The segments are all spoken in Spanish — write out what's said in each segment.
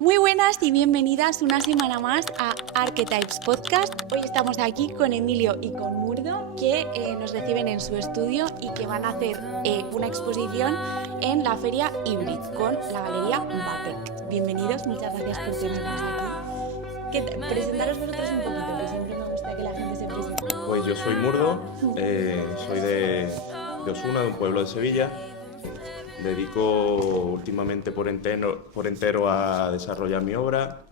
Muy buenas y bienvenidas una semana más a Archetypes Podcast. Hoy estamos aquí con Emilio y con Murdo, que nos reciben en su estudio y que van a hacer una exposición en la Feria Hybrid con la Galería Batek. Bienvenidos, muchas gracias por tenernos aquí. Presentaros vosotros un poquito, que siempre me gusta que la gente se presente. Pues yo soy Murdo, soy de Osuna, de un pueblo de Sevilla. Dedico últimamente por entero a desarrollar mi obra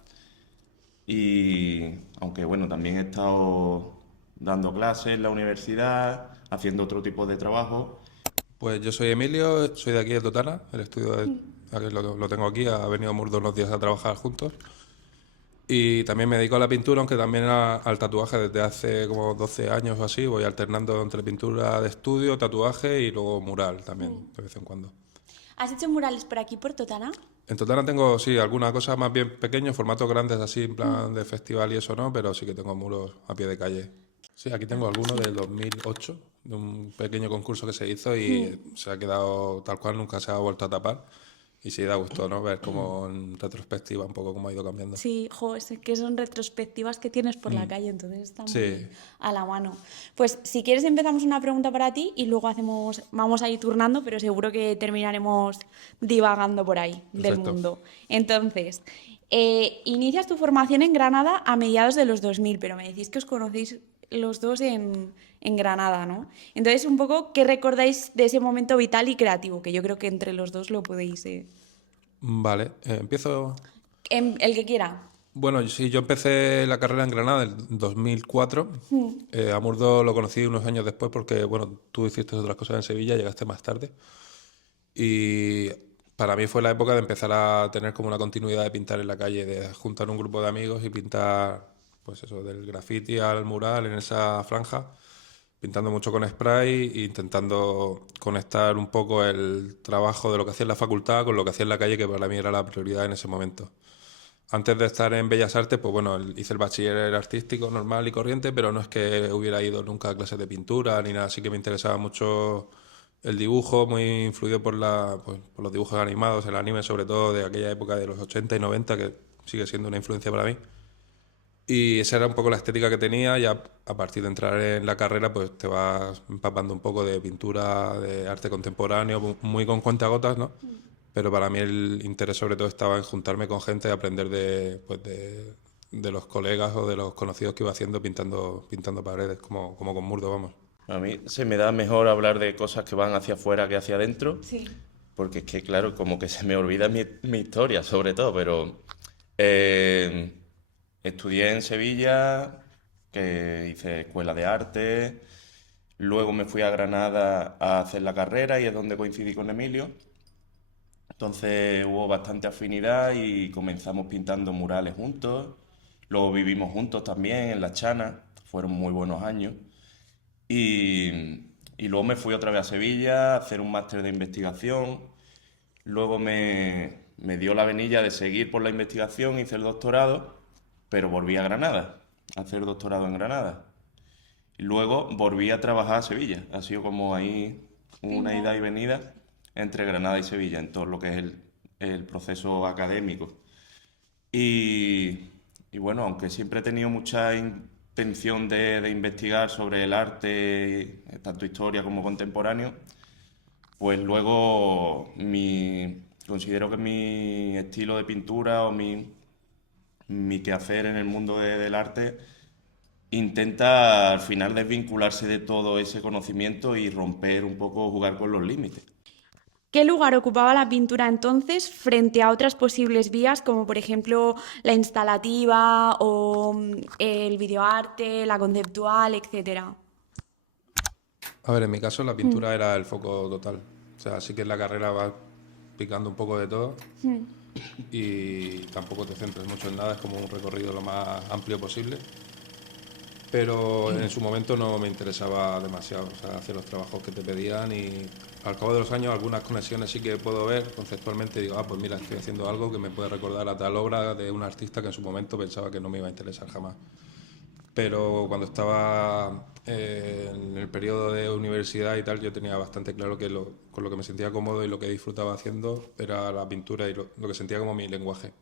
y aunque bueno, también he estado dando clases en la universidad, haciendo otro tipo de trabajo. Pues yo soy Emilio, soy de aquí de Totana, el estudio lo tengo aquí, ha venido Murdo unos días a trabajar juntos. Y también me dedico a la pintura, aunque también al tatuaje desde hace como 12 años o así. Voy alternando entre pintura de estudio, tatuaje y luego mural también, de vez en cuando. ¿Has hecho murales por aquí, por Totana? En Totana tengo, sí, alguna cosa más bien pequeños, formatos grandes así, en plan de festival y eso no, pero sí que tengo muros a pie de calle. Sí, aquí tengo alguno del 2008, de un pequeño concurso que se hizo y se ha quedado tal cual, nunca se ha vuelto a tapar. Y sí, da gusto, ¿no? Ver como en retrospectiva un poco cómo ha ido cambiando. Sí, es que son retrospectivas que tienes por la calle, entonces está muy Sí, a la mano. Pues si quieres empezamos una pregunta para ti y luego vamos a ir turnando, pero seguro que terminaremos divagando por ahí del perfecto. mundo. Entonces, inicias tu formación en Granada a mediados de los 2000, pero me decís que os conocéis los dos en Granada, ¿no? Entonces, un poco, ¿qué recordáis de ese momento vital y creativo? Que yo creo que entre los dos lo podéis... Vale, empiezo. El que quiera. Bueno, sí, yo empecé la carrera en Granada en 2004. A Murdo lo conocí unos años después porque, bueno, tú hiciste otras cosas en Sevilla, llegaste más tarde. Y para mí fue la época de empezar a tener como una continuidad de pintar en la calle, de juntar un grupo de amigos y pintar, pues eso, del graffiti al mural en esa franja, pintando mucho con spray e intentando conectar un poco el trabajo de lo que hacía en la facultad con lo que hacía en la calle, que para mí era la prioridad en ese momento. Antes de estar en Bellas Artes, pues bueno, hice el bachiller artístico normal y corriente, pero no es que hubiera ido nunca a clases de pintura ni nada, así que me interesaba mucho el dibujo, muy influido por los dibujos animados, el anime sobre todo de aquella época de los 80 y 90, que sigue siendo una influencia para mí. Y esa era un poco la estética que tenía, ya a partir de entrar en la carrera pues te vas empapando un poco de pintura, de arte contemporáneo, muy con cuentagotas, ¿no? Pero para mí el interés sobre todo estaba en juntarme con gente y aprender de los colegas o de los conocidos que iba haciendo pintando paredes, como con Murdo, vamos. A mí se me da mejor hablar de cosas que van hacia afuera que hacia adentro, Sí. porque es que, claro, como que se me olvida mi historia, sobre todo, pero eh, estudié en Sevilla, que hice escuela de arte, luego me fui a Granada a hacer la carrera y es donde coincidí con Emilio. Entonces hubo bastante afinidad y comenzamos pintando murales juntos. Luego vivimos juntos también en La Chana, fueron muy buenos años. Y, y luego me fui otra vez a Sevilla a hacer un máster de investigación. Luego me dio la venilla de seguir por la investigación, hice el doctorado, pero volví a Granada, a hacer doctorado en Granada. Y luego volví a trabajar a Sevilla. Ha sido como ahí una ida y venida entre Granada y Sevilla en todo lo que es el proceso académico. Y, y bueno, aunque siempre he tenido mucha intención de investigar sobre el arte, tanto historia como contemporáneo, pues luego considero que mi estilo de pintura o mi quehacer en el mundo del arte intenta al final desvincularse de todo ese conocimiento y romper un poco, jugar con los límites. ¿Qué lugar ocupaba la pintura entonces frente a otras posibles vías, como por ejemplo la instalativa o el videoarte, la conceptual, etcétera? A ver, en mi caso la pintura era el foco total. O sea, sí que en la carrera vas picando un poco de todo y tampoco te centres mucho en nada, es como un recorrido lo más amplio posible. Pero en su momento no me interesaba demasiado, o sea, hacer los trabajos que te pedían y al cabo de los años algunas conexiones sí que puedo ver conceptualmente, digo, pues mira, estoy haciendo algo que me puede recordar a tal obra de un artista que en su momento pensaba que no me iba a interesar jamás. Pero cuando estaba en el periodo de universidad y tal, yo tenía bastante claro que con lo que me sentía cómodo y lo que disfrutaba haciendo era la pintura y lo que sentía como mi lenguaje.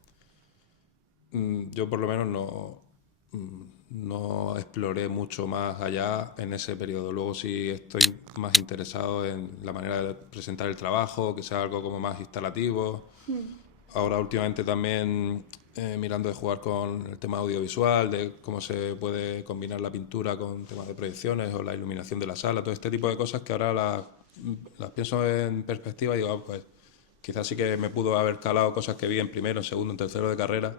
yo por lo menos no exploré mucho más allá en ese periodo. Luego sí estoy más interesado en la manera de presentar el trabajo, que sea algo como más instalativo. Ahora últimamente también mirando de jugar con el tema audiovisual, de cómo se puede combinar la pintura con temas de proyecciones o la iluminación de la sala, todo este tipo de cosas que ahora las pienso en perspectiva y digo, pues quizás sí que me pudo haber calado cosas que vi en primero, en segundo, en tercero de carrera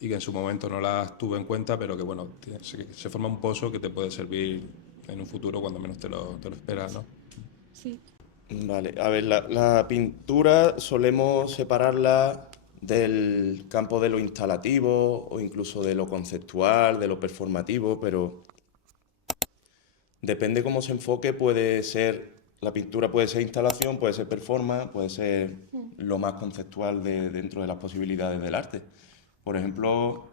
y que en su momento no las tuve en cuenta, pero que bueno, se forma un pozo que te puede servir en un futuro cuando menos te lo esperas, ¿no? Sí. Vale, a ver, la pintura solemos separarla del campo de lo instalativo o incluso de lo conceptual, de lo performativo, pero depende cómo se enfoque, puede ser, la pintura puede ser instalación, puede ser performance, puede ser lo más conceptual dentro de las posibilidades del arte. Por ejemplo,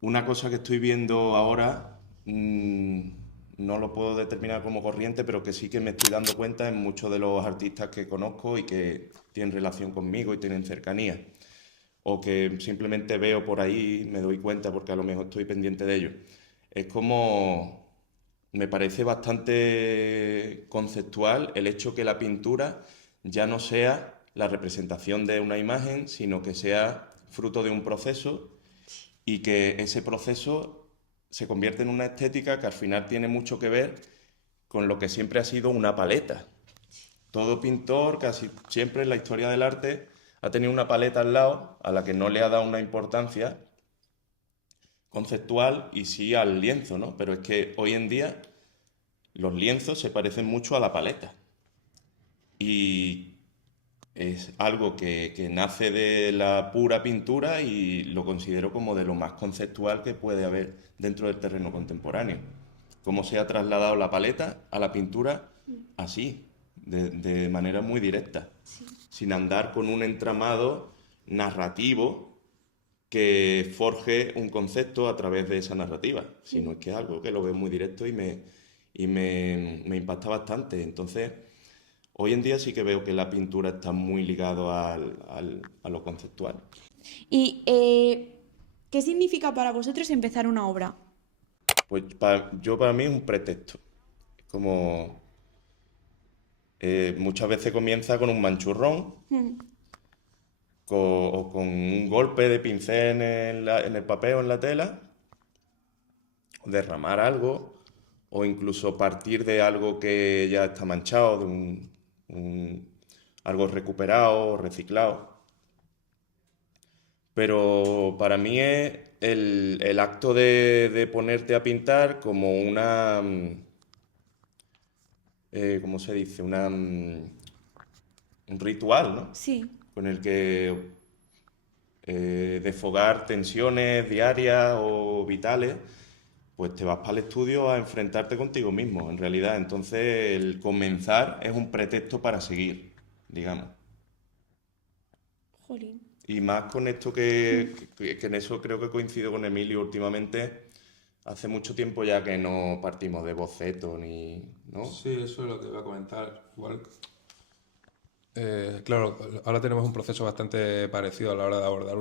una cosa que estoy viendo ahora, no lo puedo determinar como corriente, pero que sí que me estoy dando cuenta en muchos de los artistas que conozco y que tienen relación conmigo y tienen cercanía. O que simplemente veo por ahí y me doy cuenta porque a lo mejor estoy pendiente de ello. Es como, me parece bastante conceptual el hecho que la pintura ya no sea la representación de una imagen, sino que sea fruto de un proceso y que ese proceso se convierte en una estética que al final tiene mucho que ver con lo que siempre ha sido una paleta. Todo pintor, casi siempre en la historia del arte, ha tenido una paleta al lado a la que no le ha dado una importancia conceptual y sí al lienzo, ¿no? Pero es que hoy en día los lienzos se parecen mucho a la paleta. Y es algo que nace de la pura pintura y lo considero como de lo más conceptual que puede haber dentro del terreno contemporáneo. Cómo se ha trasladado la paleta a la pintura así, de manera muy directa, sin andar con un entramado narrativo que forje un concepto a través de esa narrativa, sino es que es algo que lo veo muy directo y me impacta bastante. Entonces, hoy en día sí que veo que la pintura está muy ligado a lo conceptual. ¿Y qué significa para vosotros empezar una obra? Pues para mí es un pretexto. Como muchas veces comienza con un manchurrón o con un golpe de pincel en el papel o en la tela, derramar algo o incluso partir de algo que ya está manchado, de algo recuperado, reciclado. Pero para mí es el acto de ponerte a pintar como una, ¿cómo se dice? Un ritual, ¿no? Sí. Con el que desfogar tensiones diarias o vitales, pues te vas para el estudio a enfrentarte contigo mismo, en realidad. Entonces, el comenzar es un pretexto para seguir, digamos. Jolín. Y más con esto que en eso creo que coincido con Emilio últimamente. Hace mucho tiempo ya que no partimos de boceto ni, ¿no? Sí, eso es lo que iba a comentar. Igual, claro, ahora tenemos un proceso bastante parecido a la hora de abordar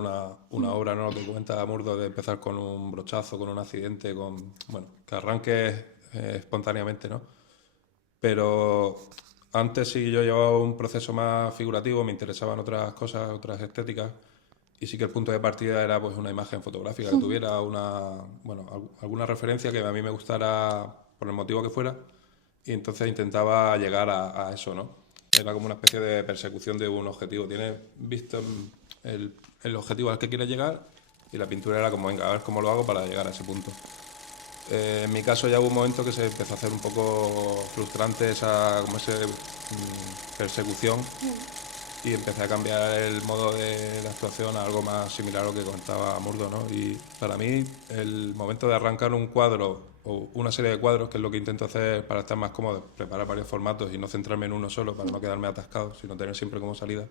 una obra, ¿no? Lo que cuenta Murdo de empezar con un brochazo, con un accidente, bueno, que arranque espontáneamente, ¿no? Pero antes sí yo llevaba un proceso más figurativo, me interesaban otras cosas, otras estéticas, y sí que el punto de partida era pues una imagen fotográfica que tuviera alguna referencia que a mí me gustara por el motivo que fuera, y entonces intentaba llegar a eso, ¿no? Era como una especie de persecución de un objetivo. Tienes visto el objetivo al que quieres llegar y la pintura era como, venga, a ver cómo lo hago para llegar a ese punto. En mi caso ya hubo un momento que se empezó a hacer un poco frustrante esa persecución y empecé a cambiar el modo de la actuación a algo más similar a lo que contaba Murdo, ¿no? Y para mí el momento de arrancar un cuadro o una serie de cuadros, que es lo que intento hacer para estar más cómodo, preparar varios formatos y no centrarme en uno solo para no quedarme atascado, sino tener siempre como salida,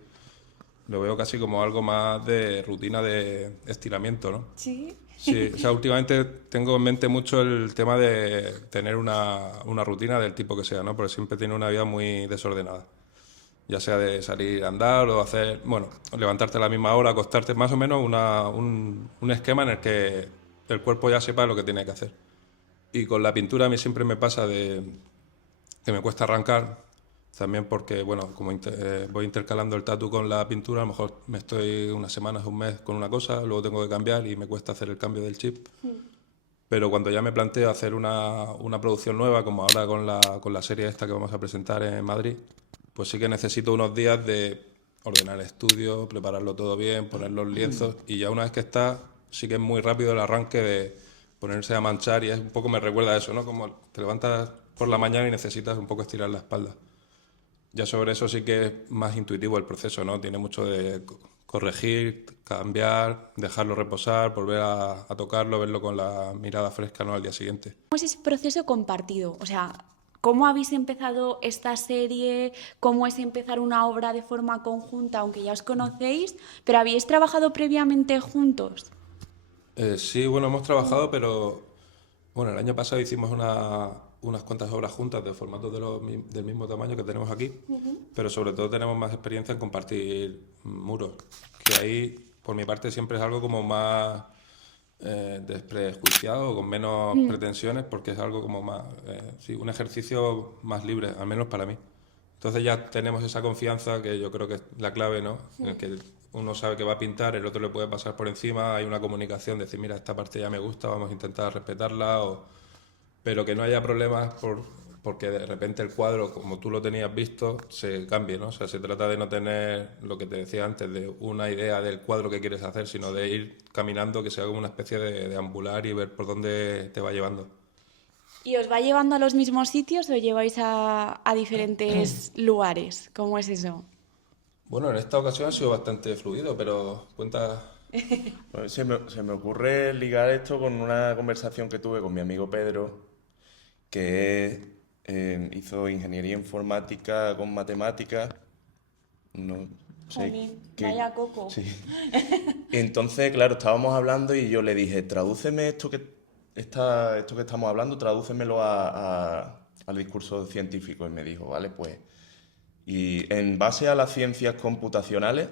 lo veo casi como algo más de rutina de estiramiento, ¿no? Sí. Sí, o sea, últimamente tengo en mente mucho el tema de tener una rutina del tipo que sea, ¿no? Porque siempre tiene una vida muy desordenada. ya sea de salir a andar o hacer, bueno, levantarte a la misma hora, acostarte, más o menos un esquema en el que el cuerpo ya sepa lo que tiene que hacer. Y con la pintura a mí siempre me pasa que me cuesta arrancar, también porque, bueno, como voy intercalando el tatu con la pintura, a lo mejor me estoy unas semanas, un mes con una cosa, luego tengo que cambiar y me cuesta hacer el cambio del chip. Pero cuando ya me planteo hacer una producción nueva, como ahora con la serie esta que vamos a presentar en Madrid, pues sí que necesito unos días de ordenar el estudio, prepararlo todo bien, poner los lienzos, y ya una vez que está, sí que es muy rápido el arranque de ponerse a manchar, y es un poco me recuerda a eso, ¿no? Como te levantas por la mañana y necesitas un poco estirar la espalda. Ya sobre eso sí que es más intuitivo el proceso, ¿no? Tiene mucho de corregir, cambiar, dejarlo reposar, volver a tocarlo, verlo con la mirada fresca, ¿no? Al día siguiente. ¿Cómo es ese proceso compartido? O sea, ¿cómo habéis empezado esta serie? ¿Cómo es empezar una obra de forma conjunta, aunque ya os conocéis? ¿Pero habéis trabajado previamente juntos? Sí, bueno, hemos trabajado, pero bueno, el año pasado hicimos unas cuantas obras juntas de formatos del mismo tamaño que tenemos aquí, pero sobre todo tenemos más experiencia en compartir muros, que ahí, por mi parte, siempre es algo como más desprejuiciado, con menos pretensiones, porque es algo como más, sí, un ejercicio más libre, al menos para mí. Entonces ya tenemos esa confianza que yo creo que es la clave, ¿no? En el que uno sabe que va a pintar, el otro le puede pasar por encima, hay una comunicación, decir, mira, esta parte ya me gusta, vamos a intentar respetarla, pero que no haya problemas porque de repente el cuadro, como tú lo tenías visto, se cambie, ¿no? O sea, se trata de no tener lo que te decía antes, de una idea del cuadro que quieres hacer, sino de ir caminando, que sea como una especie de ambular y ver por dónde te va llevando. ¿Y os va llevando a los mismos sitios o lleváis a diferentes lugares? ¿Cómo es eso? Bueno, en esta ocasión ha sido bastante fluido, pero cuenta. Pues se me ocurre ligar esto con una conversación que tuve con mi amigo Pedro, que hizo ingeniería informática con matemáticas. No sé Jolín, qué. vaya coco. Sí. Entonces, claro, estábamos hablando y yo le dije, tradúceme esto que estamos hablando, tradúcemelo al discurso científico. Y me dijo, vale, pues. Y en base a las ciencias computacionales,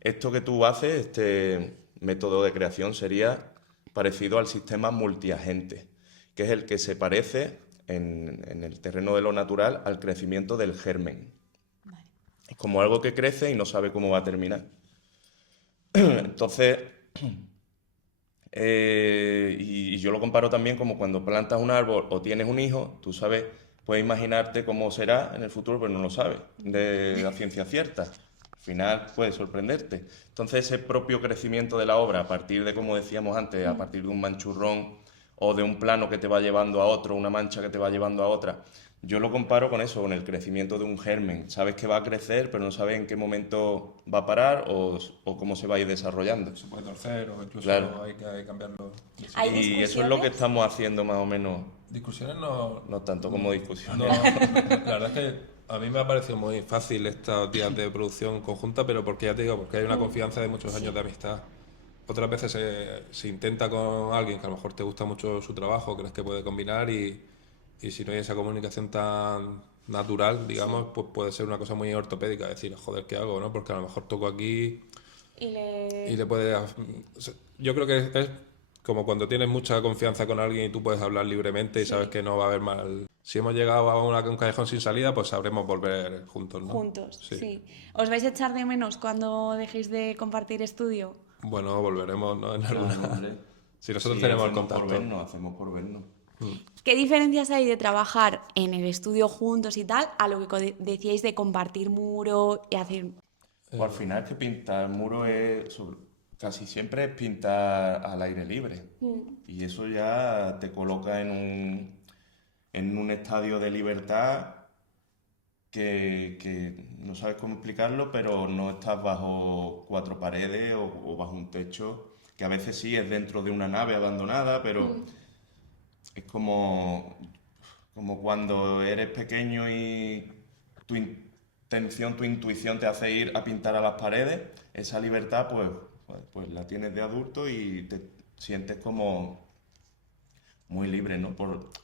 esto que tú haces, este método de creación, sería parecido al sistema multiagente, que es el que se parece en el terreno de lo natural al crecimiento del germen. Es como algo que crece y no sabe cómo va a terminar. Entonces, y yo lo comparo también como cuando plantas un árbol o tienes un hijo, tú sabes, puedes imaginarte cómo será en el futuro, pero no lo sabes de la ciencia cierta. Al final puede sorprenderte. Entonces, ese propio crecimiento de la obra, a partir de, como decíamos antes, a partir de un manchurrón o de un plano que te va llevando a otro, una mancha que te va llevando a otra, yo lo comparo con eso, con el crecimiento de un germen. Sabes que va a crecer, pero no sabes en qué momento va a parar o cómo se va a ir desarrollando. Se puede torcer o incluso Claro. hay que cambiarlo. ¿Hay Y eso es lo que discusiones? estamos haciendo más o menos, Discusiones no. no tanto como discusiones. No, la verdad es que a mí me ha parecido muy fácil estos días de producción conjunta, pero porque ya te digo, porque hay una confianza de muchos años de amistad. Otras veces se intenta con alguien que a lo mejor te gusta mucho su trabajo, crees que puede combinar y si no hay esa comunicación tan natural, digamos, pues puede ser una cosa muy ortopédica, decir, joder, ¿qué hago? ¿No? Porque a lo mejor toco aquí Y y le puede. Yo creo que es como cuando tienes mucha confianza con alguien y tú puedes hablar libremente y sabes que no va a haber mal. Si hemos llegado a un callejón sin salida, pues sabremos volver juntos, ¿no? juntos, sí. ¿Os vais a echar de menos cuando dejéis de compartir estudio? Bueno, volveremos, ¿no? En alguna. Claro, hombre. Si nosotros Sí, tenemos el hacemos por contacto. vernos, hacemos por vernos. ¿Qué diferencias hay de trabajar en el estudio juntos y tal a lo que decíais de compartir muro y hacer... Pues al final es que pintar muro casi siempre es pintar al aire libre. Y eso ya te coloca en un estadio de libertad que no sabes cómo explicarlo, pero no estás bajo cuatro paredes o bajo un techo, que a veces sí es dentro de una nave abandonada, pero es como cuando eres pequeño y tu intención, tu intuición te hace ir a pintar a las paredes, esa libertad pues la tienes de adulto y te sientes como muy libre, ¿no?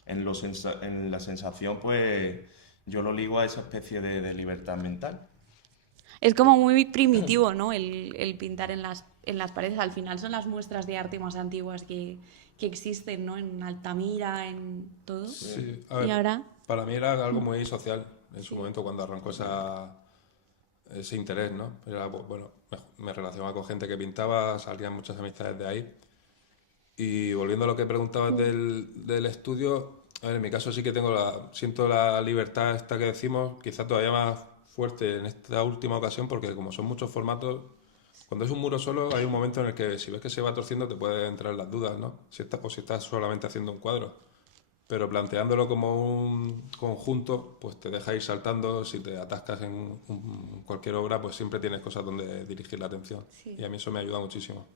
En la sensación, pues yo lo ligo a esa especie de libertad mental. Es como muy primitivo, ¿no? El pintar en las paredes. Al final son las muestras de arte más antiguas que existen, ¿no? En Altamira, en todo. Sí, a Y ver, ahora, para mí era algo muy social en su momento cuando arrancó ese interés, ¿no? Era, bueno, me relacionaba con gente que pintaba, salían muchas amistades de ahí. Y volviendo a lo que preguntabas del estudio, a ver, en mi caso sí que siento la libertad esta que decimos, quizá todavía más fuerte en esta última ocasión, porque como son muchos formatos, cuando es un muro solo hay un momento en el que si ves que se va torciendo te pueden entrar las dudas, ¿no? O si estás solamente haciendo un cuadro. Pero planteándolo como un conjunto, pues te deja ir saltando. Si te atascas en cualquier obra, pues siempre tienes cosas donde dirigir la atención. Sí. Y a mí eso me ayuda muchísimo.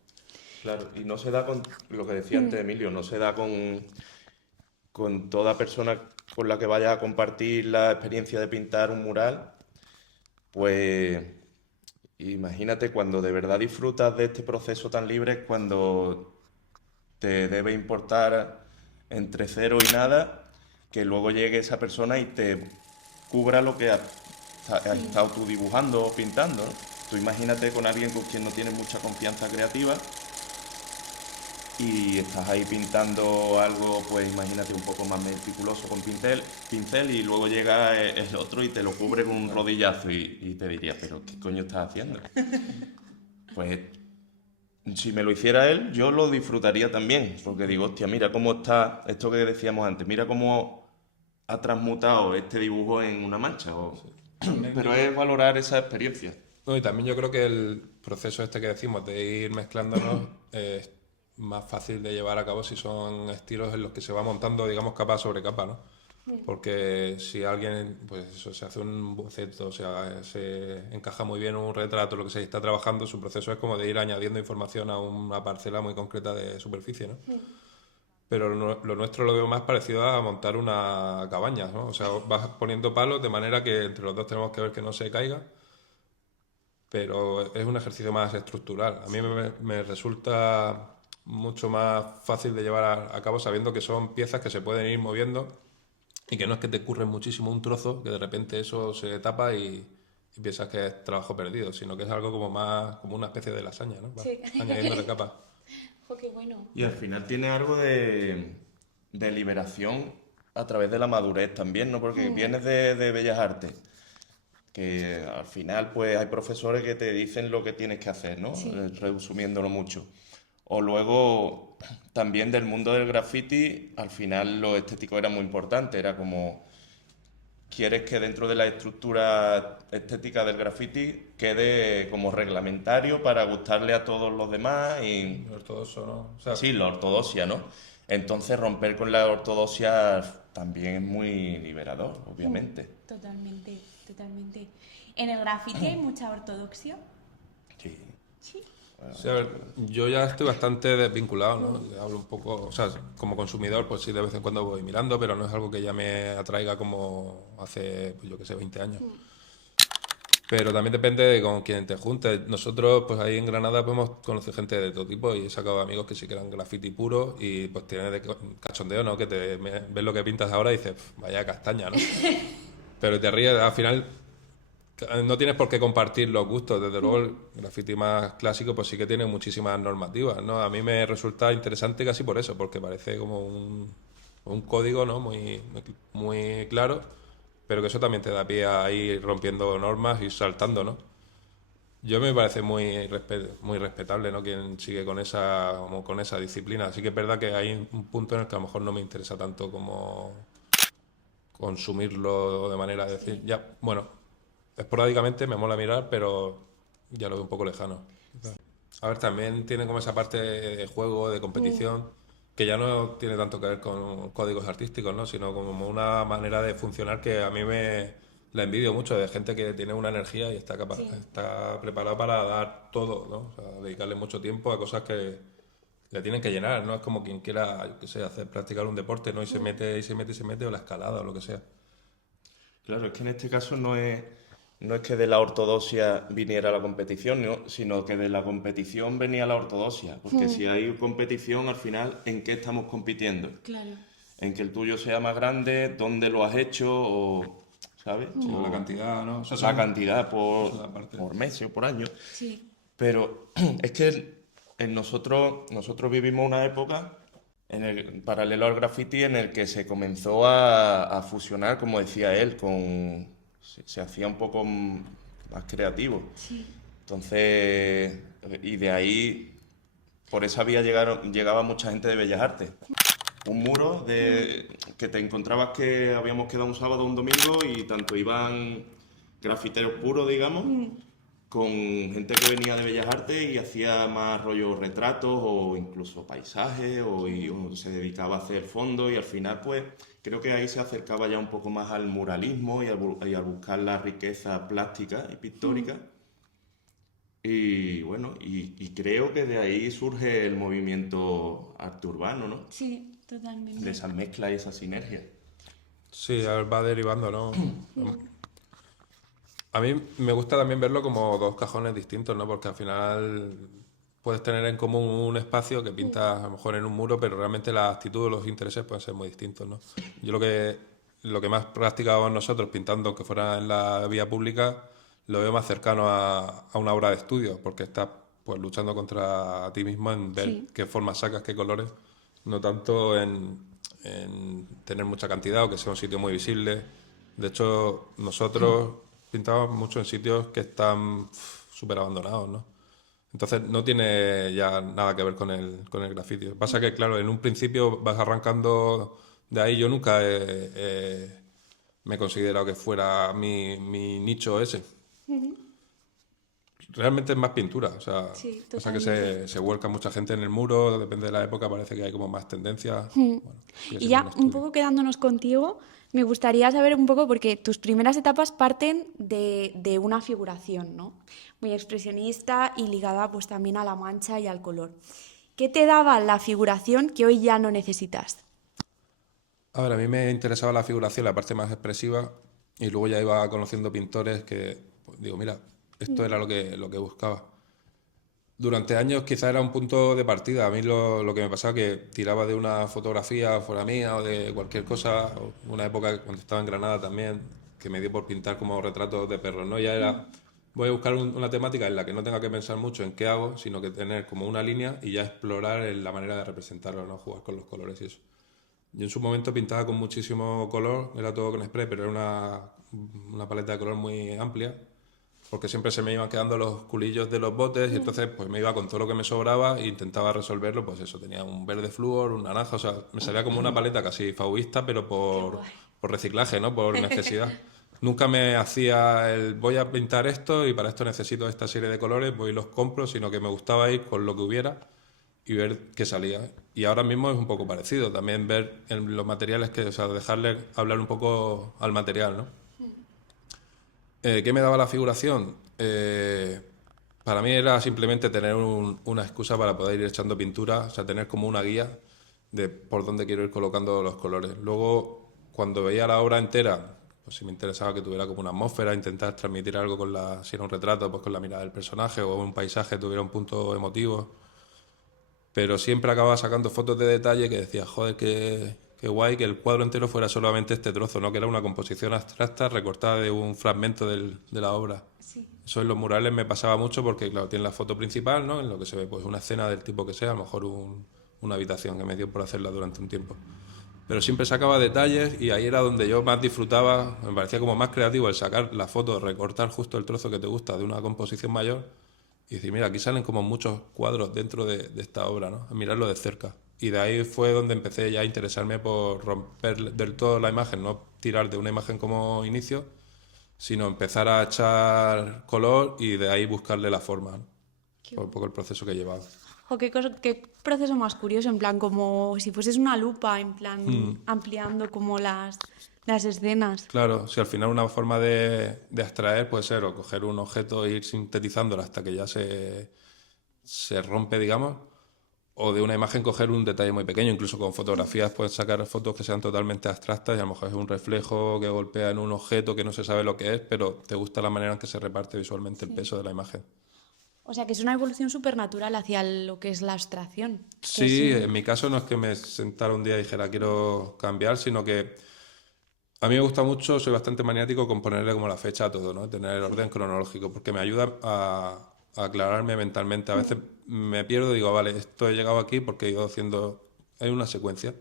Claro, y no se da con lo que decía antes Emilio, no se da con toda persona con la que vayas a compartir la experiencia de pintar un mural, pues imagínate cuando de verdad disfrutas de este proceso tan libre, es cuando te debe importar entre cero y nada que luego llegue esa persona y te cubra lo que has estado tú dibujando o pintando, ¿no? Tú imagínate con alguien con quien no tienes mucha confianza creativa y estás ahí pintando algo, pues imagínate un poco más meticuloso con pincel y luego llega el otro y te lo cubre con un rodillazo y te diría, pero ¿qué coño estás haciendo? Pues si me lo hiciera él, yo lo disfrutaría también, porque digo, hostia, mira cómo está esto que decíamos antes, mira cómo ha transmutado este dibujo en una mancha. Pero es valorar esa experiencia. No, y también yo creo que el proceso este que decimos de ir mezclándonos es más fácil de llevar a cabo si son estilos en los que se va montando, digamos, capa sobre capa, ¿no? Porque si alguien, pues eso, se hace un boceto, o sea, se encaja muy bien un retrato, lo que se está trabajando, su proceso es como de ir añadiendo información a una parcela muy concreta de superficie, ¿no? Pero lo nuestro lo veo más parecido a montar una cabaña, ¿no? O sea, vas poniendo palos de manera que entre los dos tenemos que ver que no se caiga, pero es un ejercicio más estructural. A mí me resulta mucho más fácil de llevar a cabo sabiendo que son piezas que se pueden ir moviendo y que no es que te curre muchísimo un trozo, que de repente eso se tapa y piensas que es trabajo perdido, sino que es algo como más, como una especie de lasaña, ¿no? Vas Sí. añadiéndole capas. jo, qué bueno. Y al final tiene algo de liberación a través de la madurez también, ¿no? Porque vienes de Bellas Artes, que al final pues hay profesores que te dicen lo que tienes que hacer, ¿no? Sí. Resumiéndolo mucho. O luego también del mundo del graffiti, al final lo estético era muy importante, era como quieres que dentro de la estructura estética del graffiti quede como reglamentario para gustarle a todos los demás y Ortodoxo, ¿no? O sea, sí, la ortodoxia, ¿no? Entonces romper con la ortodoxia también es muy liberador, obviamente. Totalmente, totalmente. ¿En el graffiti hay mucha ortodoxia? Sí. Sí. sí, a ver, yo ya estoy bastante desvinculado, ¿no? Ya hablo un poco, o sea, como consumidor, pues sí, de vez en cuando voy mirando, pero no es algo que ya me atraiga como hace, pues yo que sé, 20 años. Pero también depende de con quién te juntes. Nosotros, pues ahí en Granada, podemos conocer gente de todo tipo y he sacado amigos que sí que eran graffiti puro y pues tienen de cachondeo, ¿no? Que ves lo que pintas ahora y dices, "Pf, vaya castaña, ¿no?" Pero te ríes, al final no tienes por qué compartir los gustos. Desde luego el graffiti más clásico pues sí que tiene muchísimas normativas, ¿no? A mí me resulta interesante casi por eso, porque parece como un código, ¿no? Muy claro, pero que eso también te da pie a ir rompiendo normas y saltando, ¿no? Yo me parece muy respetable, ¿no? Quien sigue como con esa disciplina. Así que es verdad que hay un punto en el que a lo mejor no me interesa tanto como consumirlo de manera de decir, ya, bueno, esporádicamente me mola mirar, pero ya lo veo un poco lejano. A ver, también tiene como esa parte de juego, de competición, que ya no tiene tanto que ver con códigos artísticos, ¿no? Sino como una manera de funcionar que a mí la envidio mucho, de gente que tiene una energía y está preparada para dar todo, ¿no? O sea, dedicarle mucho tiempo a cosas que le tienen que llenar, ¿no? Es como quien quiera, yo qué sé, practicar un deporte, ¿no? Y se mete, y se mete, y se mete, o la escalada, o lo que sea. Claro, es que en este caso no es que de la ortodoxia viniera la competición, ¿no? Sino que de la competición venía la ortodoxia. Porque si hay competición, al final, ¿en qué estamos compitiendo? Claro. En que el tuyo sea más grande, dónde lo has hecho, o ¿sabes? O la cantidad, ¿no? O sea, La cantidad eso aparte. por mes o por año. Sí. Pero es que nosotros vivimos una época paralelo al graffiti en el que se comenzó a fusionar, como decía él, se hacía un poco más creativo. Sí. Entonces, y de ahí, por esa vía llegaba mucha gente de Bellas Artes. Un muro que te encontrabas que habíamos quedado un sábado o un domingo y tanto iban grafiteros puros, digamos, con gente que venía de Bellas Artes y hacía más rollo retratos o incluso paisajes o se dedicaba a hacer fondos y al final pues creo que ahí se acercaba ya un poco más al muralismo y al buscar la riqueza plástica y pictórica. Y bueno, y creo que de ahí surge el movimiento arte urbano, ¿no? Sí, totalmente. De esas mezclas y esa sinergia. Sí, a ver, va derivando, ¿no? A mí me gusta también verlo como dos cajones distintos, ¿no? Porque al final puedes tener en común un espacio que pintas a lo mejor en un muro, pero realmente la actitud o los intereses pueden ser muy distintos, ¿no? Yo lo que más practicábamos nosotros pintando, que fuera en la vía pública, lo veo más cercano a una obra de estudio, porque estás pues luchando contra ti mismo en ver Sí. qué formas sacas, qué colores, no tanto en tener mucha cantidad o que sea un sitio muy visible. De hecho, nosotros pintamos mucho en sitios que están súper abandonados, ¿no? Entonces no tiene ya nada que ver con el graffiti. Pasa que, claro, en un principio vas arrancando de ahí. Yo nunca me he considerado que fuera mi nicho ese. Realmente es más pintura, o sea, Sí, pasa que totalmente. se vuelca mucha gente en el muro, depende de la época, parece que hay como más tendencias. Bueno, sigue Y siendo ya un un estudio. poco quedándonos contigo, me gustaría saber un poco, porque tus primeras etapas parten de una figuración, ¿no? Muy expresionista y ligada pues también a la mancha y al color. ¿Qué te daba la figuración que hoy ya no necesitas? A ver, a mí me interesaba la figuración, la parte más expresiva, y luego ya iba conociendo pintores que, pues, digo, mira, esto era lo que buscaba. Durante años quizá era un punto de partida. A mí lo que me pasaba que tiraba de una fotografía fuera mía o de cualquier cosa, o una época cuando estaba en Granada también, que me dio por pintar como retratos de perros, ¿no? Ya era, voy a buscar una temática en la que no tenga que pensar mucho en qué hago, sino que tener como una línea y ya explorar la manera de representarlo, ¿no? Jugar con los colores y eso. Yo en su momento pintaba con muchísimo color, era todo con spray, pero era una paleta de color muy amplia, porque siempre se me iban quedando los culillos de los botes y entonces pues me iba con todo lo que me sobraba e intentaba resolverlo, pues eso, tenía un verde flúor, un naranja, o sea, me salía como una paleta casi fauista, pero por reciclaje, ¿no? Por necesidad. Nunca me hacía voy a pintar esto y para esto necesito esta serie de colores, voy y los compro, sino que me gustaba ir con lo que hubiera y ver qué salía. Y ahora mismo es un poco parecido, también ver en los materiales o sea, dejarle hablar un poco al material, ¿no? ¿Qué me daba la figuración? Para mí era simplemente tener una excusa para poder ir echando pintura, o sea, tener como una guía de por dónde quiero ir colocando los colores. Luego, cuando veía la obra entera, pues si me interesaba que tuviera como una atmósfera, intentar transmitir algo si era un retrato, pues con la mirada del personaje o un paisaje tuviera un punto emotivo. Pero siempre acababa sacando fotos de detalle que decía, joder, qué guay que el cuadro entero fuera solamente este trozo, ¿no? Que era una composición abstracta recortada de un fragmento de la obra. Sí. Eso en los murales me pasaba mucho porque, claro, tiene la foto principal, ¿no? En lo que se ve pues una escena del tipo que sea, a lo mejor una habitación que me dio por hacerla durante un tiempo. Pero siempre sacaba detalles y ahí era donde yo más disfrutaba, me parecía como más creativo el sacar la foto, recortar justo el trozo que te gusta de una composición mayor y decir, mira, aquí salen como muchos cuadros dentro de esta obra, ¿no? A mirarlo de cerca. Y de ahí fue donde empecé ya a interesarme por romper del todo la imagen, no tirar de una imagen como inicio, sino empezar a echar color y de ahí buscarle la forma, ¿no? Fue un poco el proceso que he llevado. O qué proceso más curioso, en plan, como si fueses una lupa, en plan, ampliando como las escenas. Claro, si al final una forma de abstraer puede ser o coger un objeto e ir sintetizándolo hasta que ya se rompe, digamos, o de una imagen coger un detalle muy pequeño, incluso con fotografías puedes sacar fotos que sean totalmente abstractas y a lo mejor es un reflejo que golpea en un objeto que no se sabe lo que es, pero te gusta la manera en que se reparte visualmente el peso de la imagen. O sea, que es una evolución supernatural hacia lo que es la abstracción. Sí, en mi caso no es que me sentara un día y dijera quiero cambiar, sino que A mí me gusta mucho, soy bastante maniático con ponerle como la fecha a todo, ¿no? Tener el orden cronológico, porque me ayuda a aclararme mentalmente. A veces me pierdo y digo, vale, esto he llegado aquí porque he ido haciendo... Hay una secuencia.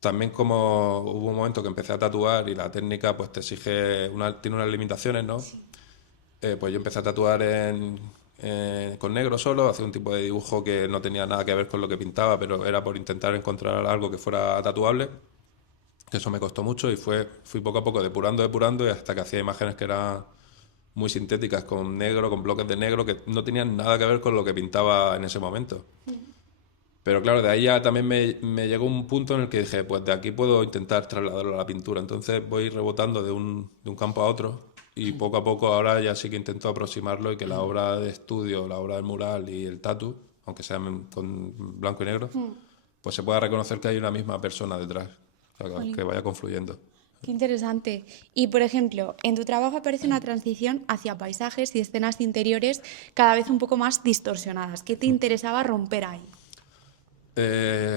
También como hubo un momento que empecé a tatuar y la técnica pues te exige, tiene unas limitaciones, ¿no? Pues yo empecé a tatuar con negro solo, hacía un tipo de dibujo que no tenía nada que ver con lo que pintaba, pero era por intentar encontrar algo que fuera tatuable, que eso me costó mucho y fui poco a poco depurando y hasta que hacía imágenes que eran muy sintéticas, con negro, con bloques de negro, que no tenían nada que ver con lo que pintaba en ese momento. Pero claro, de ahí ya también me llegó un punto en el que dije, pues de aquí puedo intentar trasladarlo a la pintura. Entonces voy rebotando de un campo a otro y poco a poco ahora ya sí que intento aproximarlo y que la obra de estudio, la obra del mural y el tatu, aunque sean con blanco y negro, pues se pueda reconocer que hay una misma persona detrás, o sea, que Jolín, vaya confluyendo. qué interesante. Y, por ejemplo, en tu trabajo aparece una transición hacia paisajes y escenas interiores cada vez un poco más distorsionadas. ¿Qué te interesaba romper ahí?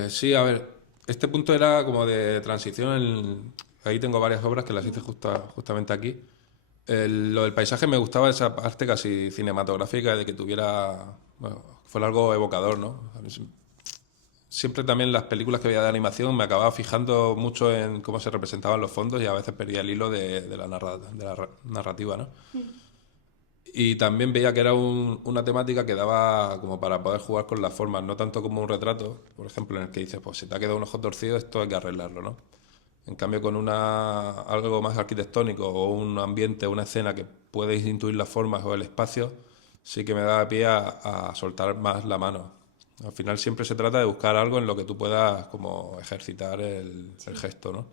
Sí, a ver, este punto era como de transición. Ahí tengo varias obras que las hice justamente aquí. Lo del paisaje me gustaba esa parte casi cinematográfica de que tuviera, bueno, fuera algo evocador, ¿no? A mí siempre también las películas que veía de animación me acababa fijando mucho en cómo se representaban los fondos y a veces perdía el hilo de la narrativa, ¿no? Y también veía que era una temática que daba como para poder jugar con las formas, no tanto como un retrato, por ejemplo, en el que dices, pues si te ha quedado un ojo torcido, esto hay que arreglarlo, ¿no? En cambio, con algo más arquitectónico o un ambiente, una escena que puedes intuir las formas o el espacio, sí que me da pie a soltar más la mano. Al final siempre se trata de buscar algo en lo que tú puedas como ejercitar el gesto, ¿no?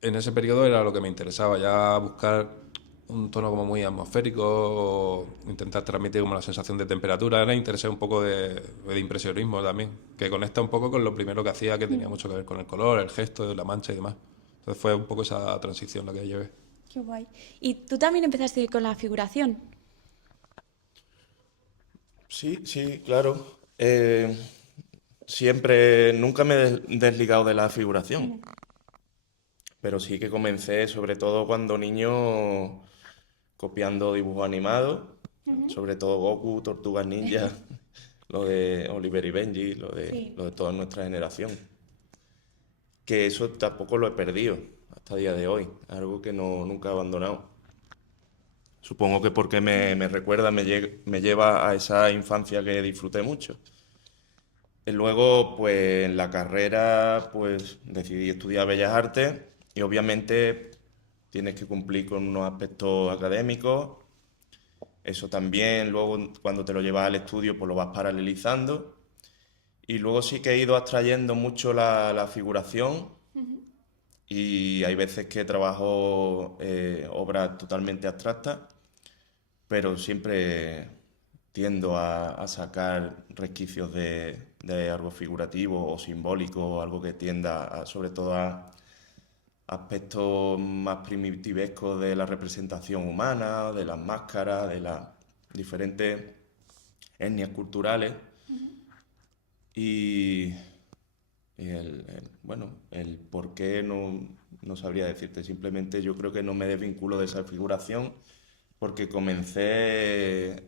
En ese periodo era lo que me interesaba, ya buscar un tono como muy atmosférico, o intentar transmitir como la sensación de temperatura. Era interesé un poco de impresionismo también, que conecta un poco con lo primero que hacía, que tenía mucho que ver con el color, el gesto, la mancha y demás. Entonces fue un poco esa transición la que llevé. Qué guay. ¿Y tú también empezaste con la figuración? Sí, sí, claro. Nunca me he desligado de la figuración, pero sí que comencé sobre todo cuando niño copiando dibujos animados, sobre todo Goku, Tortugas Ninja, lo de Oliver y Benji, Sí. lo de toda nuestra generación. Que eso tampoco lo he perdido hasta el día de hoy, algo que no, nunca he abandonado. Supongo que porque me recuerda, me lleva a esa infancia que disfruté mucho. Y luego, pues en la carrera, pues decidí estudiar Bellas Artes y obviamente tienes que cumplir con unos aspectos académicos. Eso también, luego cuando te lo llevas al estudio, pues lo vas paralelizando. Y luego sí que he ido abstrayendo mucho la figuración y hay veces que trabajo obras totalmente abstractas, pero siempre tiendo a sacar resquicios de algo figurativo o simbólico, o algo que tienda sobre todo a aspectos más primitivescos de la representación humana, de las máscaras, de las diferentes etnias culturales. Y, bueno, el por qué no sabría decirte. Simplemente yo creo que no me desvinculo de esa figuración porque comencé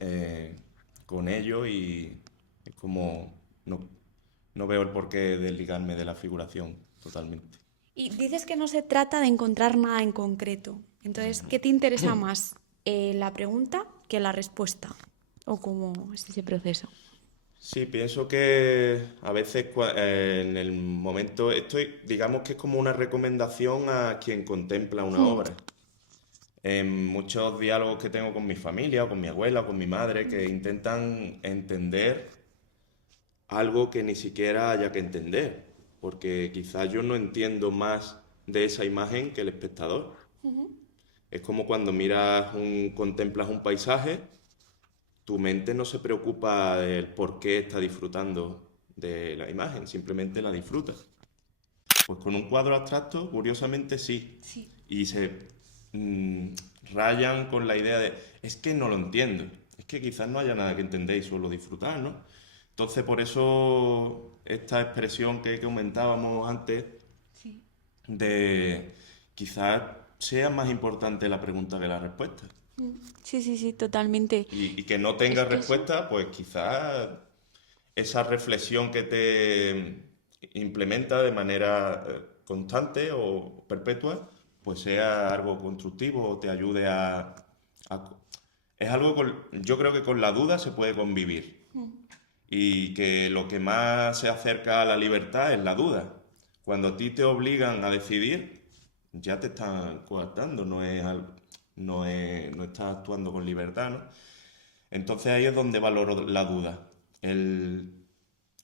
con ello y es como no veo el porqué de desligarme de la figuración totalmente. Y dices que no se trata de encontrar nada en concreto. Entonces, ¿qué te interesa más? ¿La pregunta que la respuesta? ¿O cómo es ese proceso? Sí, pienso que a veces en el momento, digamos que es como una recomendación a quien contempla una obra. En muchos diálogos que tengo con mi familia, o con mi abuela, o con mi madre, que intentan entender algo que ni siquiera haya que entender, porque quizás yo no entiendo más de esa imagen que el espectador. Es como cuando contemplas un paisaje, tu mente no se preocupa del por qué está disfrutando de la imagen, simplemente la disfrutas. Pues con un cuadro abstracto, curiosamente sí. Sí. Y se mm, rayan con la idea de, es que no lo entiendo. Es que quizás no haya nada que entender y solo disfrutar, ¿no? Entonces, por eso esta expresión que comentábamos antes, Sí. de quizás sea más importante la pregunta que la respuesta. Sí, sí, sí, totalmente. Y que no tenga Es que respuesta, pues quizás esa reflexión que te implementa de manera constante o perpetua, pues sea algo constructivo o te ayude a- Es algo yo creo que con la duda se puede convivir y que lo que más se acerca a la libertad es la duda. Cuando a ti te obligan a decidir, ya te están coartando, no estás actuando con libertad, ¿no? Entonces ahí es donde valoro la duda, el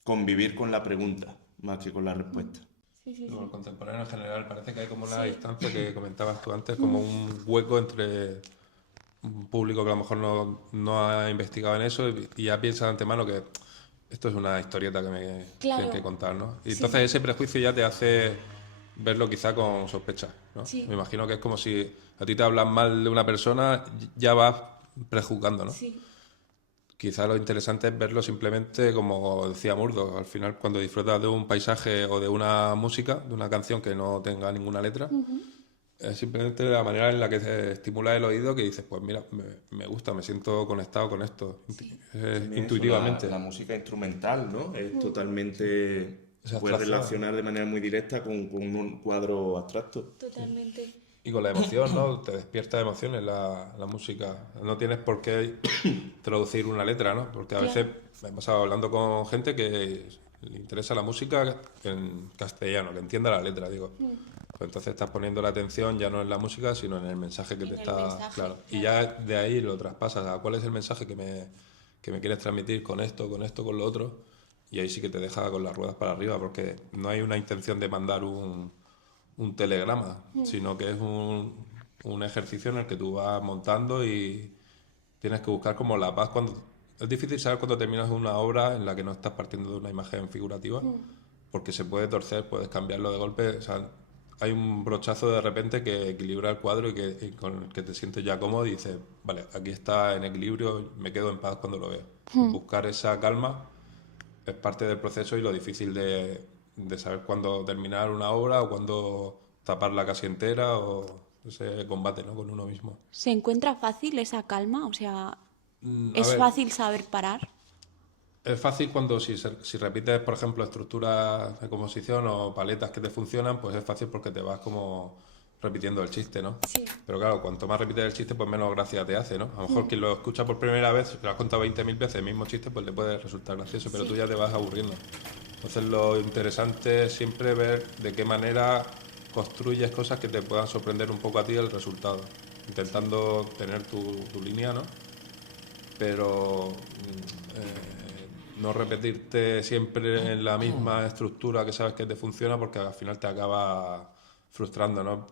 convivir con la pregunta más que con la respuesta. sí, sí, No, el sí. contemporáneo en general parece que hay como una Sí. distancia que comentabas tú antes, como un hueco entre un público que a lo mejor no ha investigado en eso y ya piensa de antemano que esto es una historieta que me tienen que Claro. contar, ¿no? Y Sí, entonces sí. ese prejuicio ya te hace verlo quizá con sospecha, ¿no? Sí. Me imagino que es como si a ti te hablan mal de una persona, ya vas prejuzgando, ¿no? Sí. Quizá lo interesante es verlo simplemente como decía Murdo, al final cuando disfrutas de un paisaje o de una música, de una canción que no tenga ninguna letra, es simplemente la manera en la que se estimula el oído que dices, pues mira, me gusta, me siento conectado con esto, También eso, intuitivamente. la música instrumental, ¿no? Es totalmente... Es Se puede abstracción. relacionar de manera muy directa con un cuadro abstracto. Totalmente. Y con la emoción, ¿no? Te despierta emociones la música. No tienes por qué traducir una letra, ¿no? Porque a veces Claro. me he pasado hablando con gente que le interesa la música en castellano, que entienda la letra, digo. Pues entonces estás poniendo la atención ya no en la música, sino en el mensaje que En te el está... mensaje, Claro. Y claro. ya de ahí lo traspasas a cuál es el mensaje que me quieres transmitir con esto, con lo otro. Y ahí sí que te deja con las ruedas para arriba, porque no hay una intención de mandar un telegrama, sino que es un ejercicio en el que tú vas montando y tienes que buscar como la paz cuando... Es difícil saber cuando terminas una obra en la que no estás partiendo de una imagen figurativa, porque se puede torcer, puedes cambiarlo de golpe, o sea, hay un brochazo de repente que equilibra el cuadro y con el que te sientes ya cómodo y dices, vale, aquí está en equilibrio, me quedo en paz cuando lo veo. Buscar esa calma es parte del proceso y lo difícil de saber cuándo terminar una obra o cuándo taparla casi entera o ese combate, ¿no? Con uno mismo. ¿Se encuentra fácil esa calma? O sea, A ¿es ver, fácil saber parar? es fácil cuando si repites, por ejemplo, estructuras de composición o paletas que te funcionan, pues es fácil porque te vas como repitiendo el chiste, ¿no? Sí. Pero claro, cuanto más repites el chiste, pues menos gracia te hace, ¿no? A lo mejor quien lo escucha por primera vez, que lo has contado 20.000 veces el mismo chiste, pues le puede resultar gracioso, pero Sí. tú ya te vas aburriendo. Entonces lo interesante es siempre ver de qué manera construyes cosas que te puedan sorprender un poco a ti el resultado, intentando tener tu línea, ¿no? Pero no repetirte siempre en la misma estructura que sabes que te funciona porque al final te acaba frustrando, ¿no?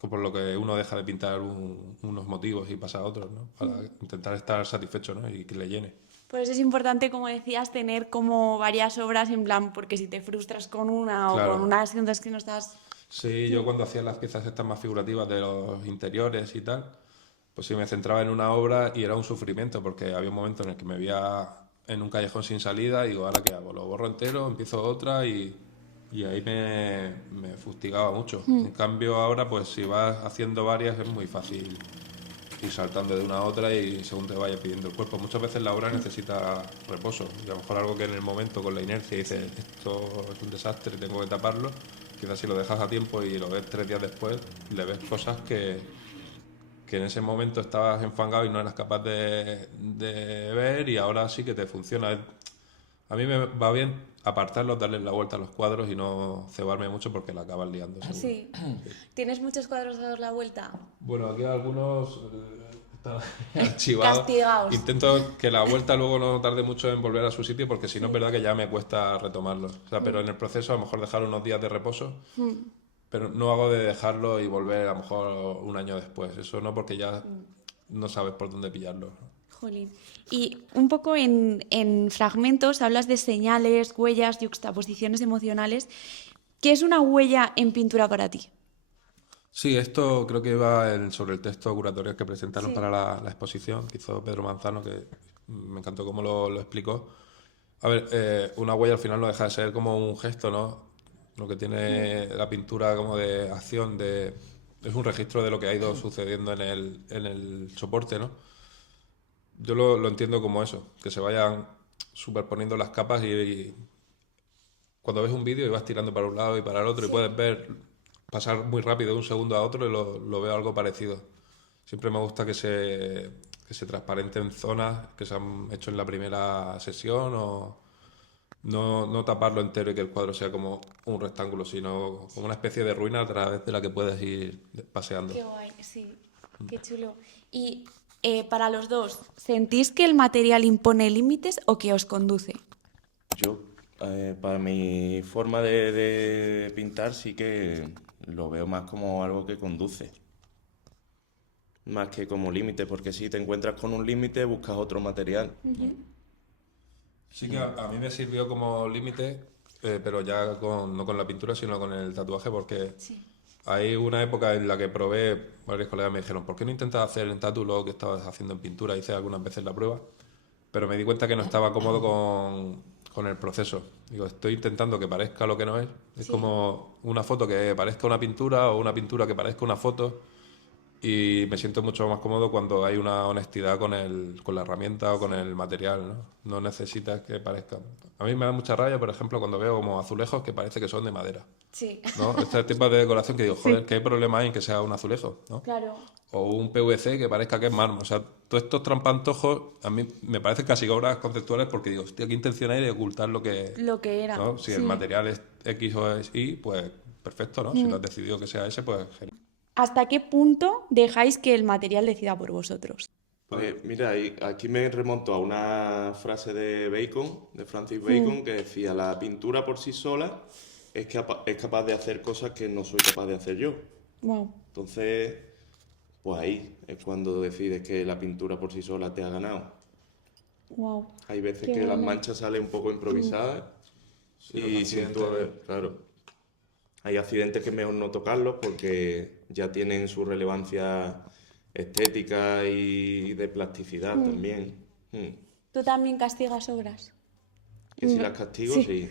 Por lo que uno deja de pintar unos motivos y pasa a otros, ¿no? Para intentar estar satisfecho, ¿no? Y que le llene. Por eso es importante, como decías, tener como varias obras en plan, porque si te frustras con una o con Claro. una, sientes que no estás... Sí, yo cuando hacía las piezas estas más figurativas de los interiores y tal, pues sí me centraba en una obra y era un sufrimiento porque había un momento en el que me veía en un callejón sin salida y digo, ¿ahora qué hago? Lo borro entero, empiezo otra y ahí me fustigaba mucho. En cambio ahora, pues si vas haciendo varias es muy fácil ir saltando de una a otra y según te vaya pidiendo el cuerpo. Muchas veces la obra necesita reposo y a lo mejor algo que en el momento con la inercia dices, esto es un desastre, tengo que taparlo. Quizás si lo dejas a tiempo y lo ves 3 días después, le ves cosas que en ese momento estabas enfangado y no eras capaz de ver y ahora sí que te funciona. A mí me va bien apartarlos, darles la vuelta a los cuadros y no cebarme mucho porque la acabas liando, seguro. Sí. ¿Tienes muchos cuadros dados la vuelta? Bueno, aquí algunos están archivados. Castigados. Intento que la vuelta luego no tarde mucho en volver a su sitio porque si no es verdad que ya me cuesta retomarlos. O sea, pero en el proceso a lo mejor dejar unos días de reposo, pero no hago de dejarlo y volver a lo mejor un año después. Eso no, porque ya no sabes por dónde pillarlo. Jolín. Y un poco en fragmentos hablas de señales, huellas, yuxtaposiciones emocionales. ¿Qué es una huella en pintura para ti? Sí, esto creo que iba sobre el texto curatorial que presentaron Sí. para la exposición que hizo Pedro Manzano, que me encantó cómo lo explicó. A ver, una huella al final no deja de ser como un gesto, ¿no? Lo que tiene la pintura como de acción, es un registro de lo que ha ido sucediendo en el soporte, ¿no? Yo lo entiendo como eso, que se vayan superponiendo las capas y cuando ves un vídeo y vas tirando para un lado y para el otro y puedes ver pasar muy rápido de un segundo a otro y lo veo algo parecido. Siempre me gusta que se transparenten zonas que se han hecho en la primera sesión o no taparlo entero y que el cuadro sea como un rectángulo, sino como una especie de ruina a través de la que puedes ir paseando. Qué guay, sí, qué chulo. Y para los dos, ¿sentís que el material impone límites o que os conduce? Yo, para mi forma de pintar, sí que lo veo más como algo que conduce, más que como límite, porque si te encuentras con un límite, buscas otro material. Sí que a mí me sirvió como límite, pero ya no con la pintura, sino con el tatuaje, porque hay una época en la que probé, varios colegas me dijeron, ¿por qué no intentas hacer en tatu lo que estabas haciendo en pintura? Hice algunas veces la prueba, pero me di cuenta que no estaba cómodo con el proceso. Digo, estoy intentando que parezca lo que no es. Es como una foto que parezca una pintura o una pintura que parezca una foto. Y me siento mucho más cómodo cuando hay una honestidad con la herramienta o con el material, ¿no? No necesitas que parezca. A mí me da mucha rabia, por ejemplo, cuando veo como azulejos que parece que son de madera, Sí, ¿no? Este tipo de decoración que digo, joder, ¿qué problema hay en que sea un azulejo, ¿no? claro. O un PVC que parezca que es mármol. O sea, todos estos trampantojos a mí me parecen casi obras conceptuales porque digo, hostia, ¿qué intención hay de ocultar lo que, Lo que era. ¿no? Si el material es X o es Y, pues perfecto, ¿no? Si lo has decidido que sea ese, pues genial. ¿Hasta qué punto dejáis que el material decida por vosotros? Pues mira, aquí me remonto a una frase de Bacon, de Francis Bacon, que decía, la pintura por sí sola es capaz de hacer cosas que no soy capaz de hacer yo. Wow, Entonces, pues ahí es cuando decides que la pintura por sí sola te ha ganado. wow. Hay veces Qué que las bueno. manchas salen un poco improvisadas Sí, los y sin tú accidentes. claro, hay accidentes que es mejor no tocarlos porque ya tienen su relevancia estética y de plasticidad también. ¿Tú también castigas obras? Que si las castigo, sí.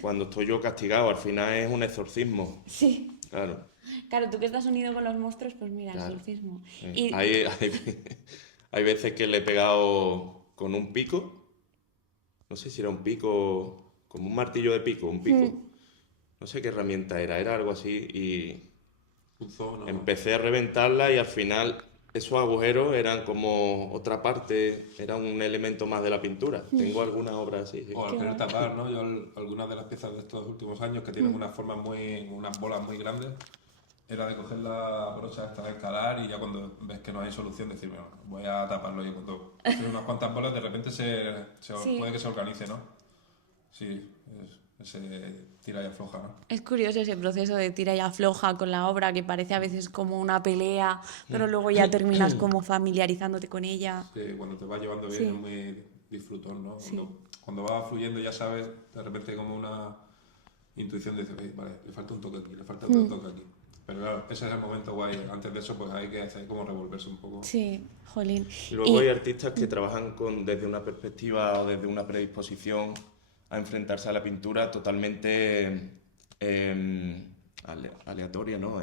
Cuando estoy yo castigado, al final es un exorcismo. Sí. Claro, Claro, tú que estás unido con los monstruos, pues mira, claro. exorcismo. Sí. Y Hay veces que le he pegado con un pico. No sé si era un pico, como un martillo de pico, un pico. No sé qué herramienta era algo así. Y Punzó, ¿no? empecé a reventarla y al final esos agujeros eran como otra parte, era un elemento más de la pintura. Tengo algunas obras así. Sí. O al querer tapar, ¿no? Yo algunas de las piezas de estos últimos años que tienen unas formas unas bolas muy grandes, era de coger la brocha esta de escalar y ya cuando ves que no hay solución decir, bueno, voy a taparlo y cuando haces unas cuantas bolas de repente Sí. puede que se organice, ¿no? Sí, ese tira y afloja, ¿no? es curioso ese proceso de tira y afloja con la obra, que parece a veces como una pelea, pero luego ya terminas como familiarizándote con ella. Sí, cuando te va llevando bien Sí. es muy disfrutón, ¿no? Sí. Cuando va fluyendo ya sabes, de repente como una intuición de decir, "Oye, vale, le falta un toque aquí, le falta otro toque aquí". Pero claro, ese es el momento guay. Antes de eso pues hay que hacer como revolverse un poco. Sí, jolín. Luego hay artistas que trabajan desde una perspectiva o desde una predisposición a enfrentarse a la pintura totalmente aleatoria, ¿no?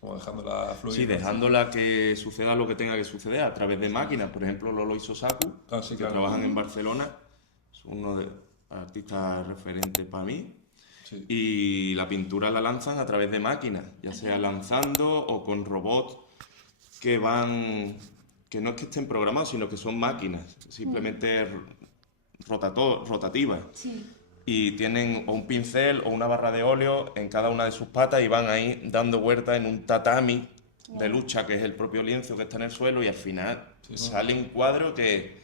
Como dejándola fluir. Sí, ¿no? dejándola que suceda lo que tenga que suceder a través de máquinas. Por ejemplo, Lolo y Sosaku, Ah, sí, que claro. trabajan en Barcelona, son uno de los artistas referentes para mí. Sí. Y la pintura la lanzan a través de máquinas, ya sea lanzando o con robots que no es que estén programados, sino que son máquinas, simplemente rotativas. Sí. Y tienen o un pincel o una barra de óleo en cada una de sus patas y van ahí dando vueltas en un tatami de lucha, que es el propio lienzo que está en el suelo, y al final sale un cuadro que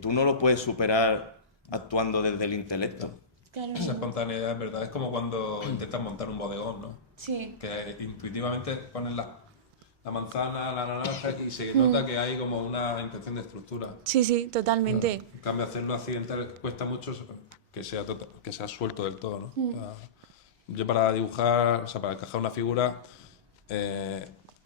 tú no lo puedes superar actuando desde el intelecto. Claro. Esa espontaneidad es verdad. Es como cuando intentas montar un bodegón, ¿no? Sí. Que intuitivamente pones la manzana, la naranja y se nota que hay como una intención de estructura. Sí, sí, totalmente. En cambio, hacerlo accidental cuesta mucho que sea suelto del todo, ¿no? O sea, yo para dibujar, o sea, para encajar una figura,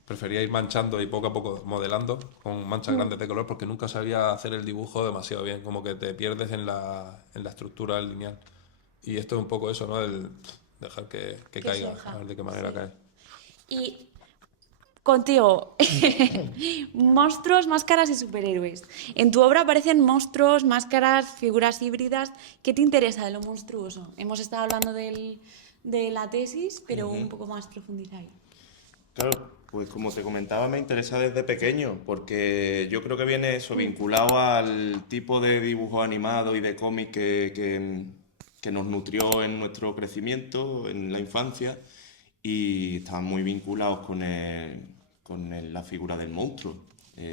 prefería ir manchando y poco a poco modelando con manchas grandes de color porque nunca sabía hacer el dibujo demasiado bien, como que te pierdes en la estructura del lineal. Y esto es un poco eso, ¿no? El dejar que caiga, surja. a ver de qué manera cae. Y contigo, monstruos, máscaras y superhéroes. En tu obra aparecen monstruos, máscaras, figuras híbridas. ¿Qué te interesa de lo monstruoso? Hemos estado hablando de la tesis, pero un poco más profundizar ahí. Claro, pues como te comentaba, me interesa desde pequeño, porque yo creo que viene eso vinculado al tipo de dibujo animado y de cómic que nos nutrió en nuestro crecimiento, en la infancia, y estaban muy vinculados con la figura del monstruo.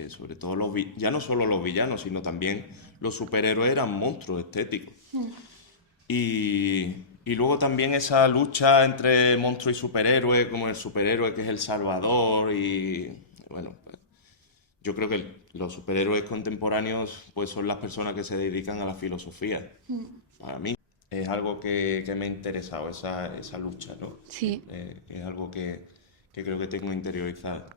Sobre todo ya no solo los villanos, sino también los superhéroes eran monstruos estéticos. Y luego también esa lucha entre monstruo y superhéroe, como el superhéroe que es el salvador y bueno, pues, yo creo que los superhéroes contemporáneos pues son las personas que se dedican a la filosofía. Para mí es algo que me ha interesado, esa lucha, ¿no? Sí. Es algo que creo que tengo interiorizado.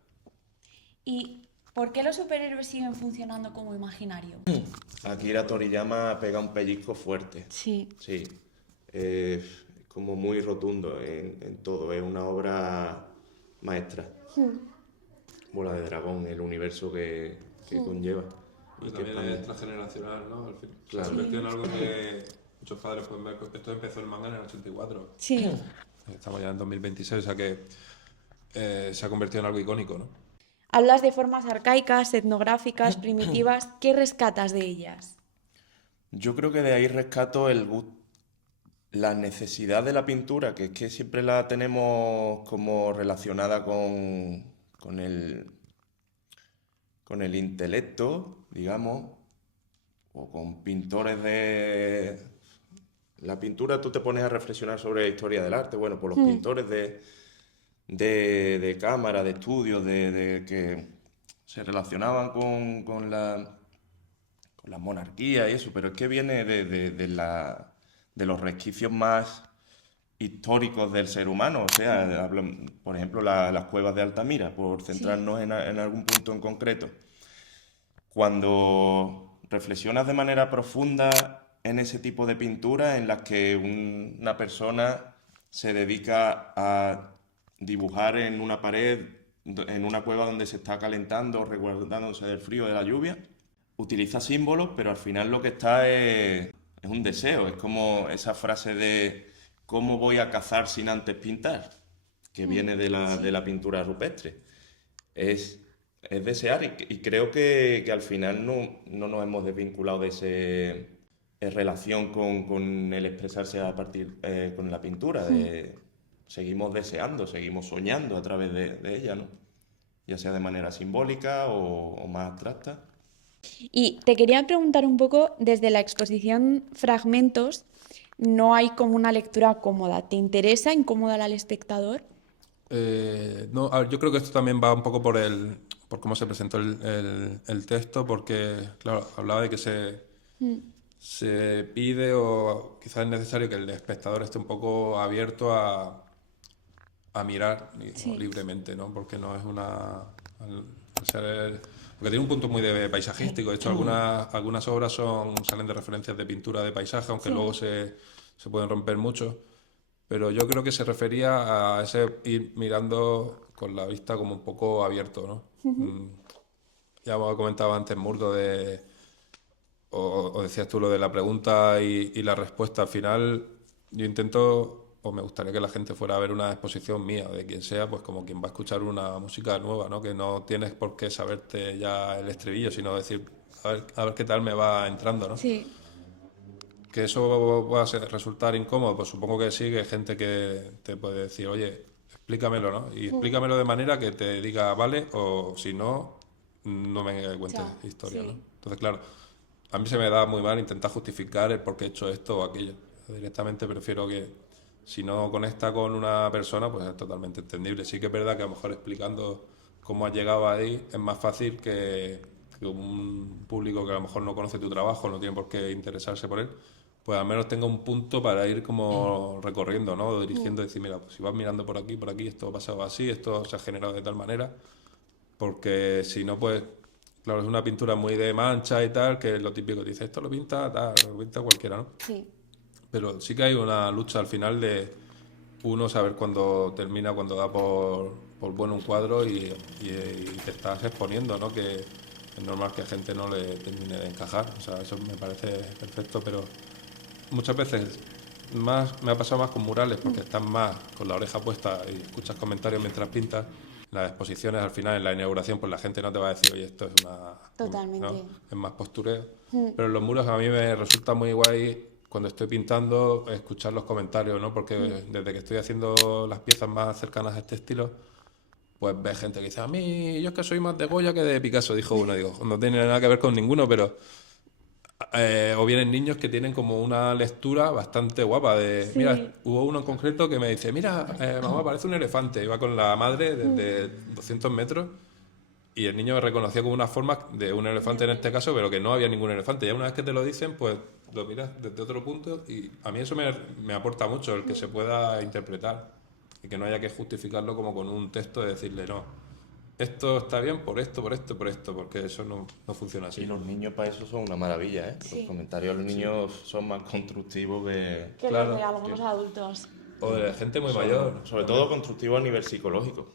¿Y por qué los superhéroes siguen funcionando como imaginario? Akira Toriyama pega un pellizco fuerte. Sí. Sí, es como muy rotundo en todo, es una obra maestra. Bola de dragón, el universo que conlleva. Y Y que también expande. es transgeneracional, ¿no? Al fin. Sí. Se convirtió en algo que muchos padres pueden ver. Esto empezó el manga en el 84. Sí. Estamos ya en 2026, o sea que se ha convertido en algo icónico, ¿no? Hablas de formas arcaicas, etnográficas, primitivas. ¿Qué rescatas de ellas? Yo creo que de ahí rescato la necesidad de la pintura, que es que siempre la tenemos como relacionada con el intelecto, digamos, o con pintores de... La pintura, tú te pones a reflexionar sobre la historia del arte, bueno, pues los pintores de cámara, de estudios, que se relacionaban con la monarquía y eso, pero es que viene de los resquicios más históricos del ser humano, o sea, por ejemplo, las cuevas de Altamira, por centrarnos en algún punto en concreto. Cuando reflexionas de manera profunda en ese tipo de pintura en las que una persona se dedica a dibujar en una pared, en una cueva donde se está calentando, resguardándose del frío de la lluvia, utiliza símbolos, pero al final lo que está es un deseo, es como esa frase de ¿cómo voy a cazar sin antes pintar? Que viene de la pintura rupestre. Es desear y creo que al final no nos hemos desvinculado de esa relación con el expresarse a partir con la pintura. Seguimos deseando, seguimos soñando a través de ella, ¿no? Ya sea de manera simbólica o más abstracta. Y te quería preguntar un poco, desde la exposición Fragmentos, no hay como una lectura cómoda. ¿Te interesa incomodar al espectador? No, a ver, yo creo que esto también va un poco por cómo se presentó el texto, porque, claro, hablaba de que se pide o quizás es necesario que el espectador esté un poco abierto a mirar libremente, ¿no? Porque no es porque tiene un punto muy de paisajístico. De hecho, algunas obras salen de referencias de pintura de paisaje, aunque luego se pueden romper mucho. Pero yo creo que se refería a ese ir mirando con la vista como un poco abierto, ¿no? Ya comentaba antes Murdo o decías tú lo de la pregunta y la respuesta. Al final yo intento, o me gustaría que la gente fuera a ver una exposición mía, de quien sea, pues como quien va a escuchar una música nueva, ¿no? Que no tienes por qué saberte ya el estribillo, sino decir, a ver qué tal me va entrando, ¿no? Sí. ¿Que eso va a resultar incómodo? Pues supongo que sí, que hay gente que te puede decir, oye, explícamelo, ¿no? Y explícamelo de manera que te diga, vale, o si no, no me cuentes Chao. historia, Sí. ¿no? Entonces, claro, a mí se me da muy mal intentar justificar el por qué he hecho esto o aquello. Directamente prefiero que, si no conecta con una persona, pues es totalmente entendible. Sí que es verdad que a lo mejor explicando cómo has llegado ahí es más fácil que un público que a lo mejor no conoce tu trabajo, no tiene por qué interesarse por él, pues al menos tenga un punto para ir como recorriendo, ¿no? Dirigiendo, decir, mira, pues si vas mirando por aquí, esto ha pasado así, esto se ha generado de tal manera, porque si no, pues, claro, es una pintura muy de mancha y tal, que es lo típico, dice, esto lo pinta, tal, lo pinta cualquiera, ¿no? Sí. Pero sí que hay una lucha al final de uno saber cuándo termina, cuándo da por bueno un cuadro y te estás exponiendo, ¿no? Que es normal que a gente no le termine de encajar, o sea, eso me parece perfecto, pero muchas veces más me ha pasado más con murales porque estás más con la oreja puesta y escuchas comentarios mientras pintas. En las exposiciones, al final, en la inauguración, pues la gente no te va a decir, oye, esto es una... Totalmente. ¿no? Es más postureo. Pero en los muros a mí me resulta muy guay cuando estoy pintando escuchar los comentarios, ¿no? Porque desde que estoy haciendo las piezas más cercanas a este estilo, pues ves gente que dice, a mí, yo es que soy más de Goya que de Picasso, dijo uno. Digo, no tiene nada que ver con ninguno, pero o vienen niños que tienen como una lectura bastante guapa de... Sí. Mira, hubo uno en concreto que me dice, mira, mamá, parece un elefante. Iba con la madre desde 200 metros y el niño reconocía como una forma de un elefante en este caso, pero que no había ningún elefante. Ya una vez que te lo dicen, pues lo miras desde otro punto y a mí eso me aporta mucho, el que se pueda interpretar y que no haya que justificarlo como con un texto de decirle, no, esto está bien por esto, por esto, por esto, porque eso no funciona así. Y los niños para eso son una maravilla, ¿eh? Sí. Los comentarios de los niños son más constructivos que... Que Claro, los de algunos adultos. O de gente muy mayor. Sobre todo constructivos a nivel psicológico.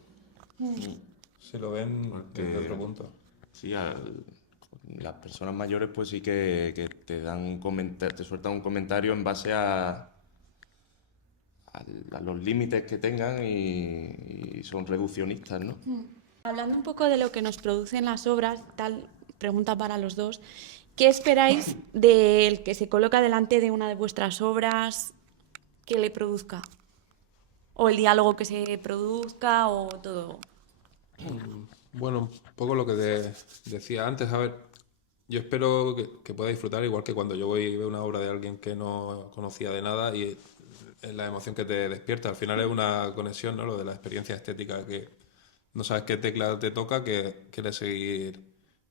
Si lo ven desde otro punto. Sí, las personas mayores pues sí que te dan un comentario, te sueltan un comentario en base a los límites que tengan y son reduccionistas, ¿no? Hablando un poco de lo que nos producen las obras, tal pregunta para los dos, ¿qué esperáis del que se coloca delante de una de vuestras obras que le produzca? ¿O el diálogo que se produzca o todo? Bueno, un poco lo que decía antes, a ver, yo espero que pueda disfrutar igual que cuando yo voy y veo una obra de alguien que no conocía de nada y es la emoción que te despierta. Al final es una conexión, ¿no? Lo de la experiencia estética, que no sabes qué tecla te toca, que quieres seguir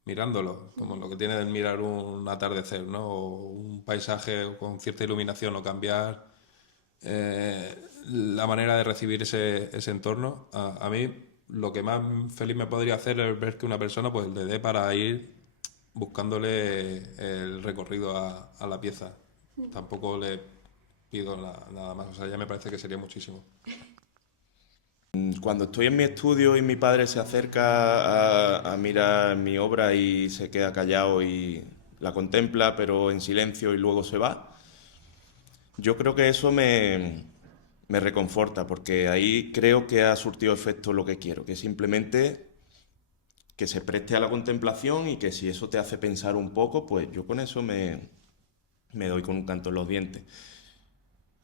mirándolo, como lo que tiene de mirar un atardecer, ¿no? O un paisaje con cierta iluminación o cambiar la manera de recibir ese entorno. A mí lo que más feliz me podría hacer es ver que una persona pues le dé para ir buscándole el recorrido a la pieza. Tampoco le pido nada más, o sea, ya me parece que sería muchísimo. Cuando estoy en mi estudio y mi padre se acerca a mirar mi obra y se queda callado y la contempla, pero en silencio y luego se va, yo creo que eso me reconforta, porque ahí creo que ha surtido efecto lo que quiero, que simplemente que se preste a la contemplación y que si eso te hace pensar un poco, pues yo con eso me doy con un canto en los dientes.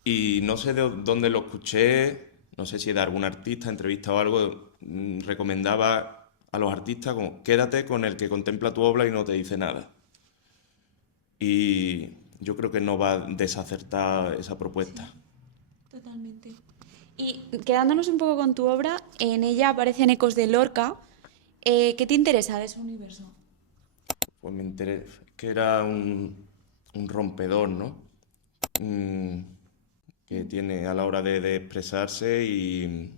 Y no sé de dónde lo escuché, no sé si de algún artista, entrevista o algo, recomendaba a los artistas como quédate con el que contempla tu obra y no te dice nada. Y yo creo que no va a desacertar esa propuesta. Totalmente. Y quedándonos un poco con tu obra, en ella aparecen ecos de Lorca. ¿Qué te interesa de ese universo? Pues me interesa que era un rompedor, ¿no? Que tiene a la hora de expresarse y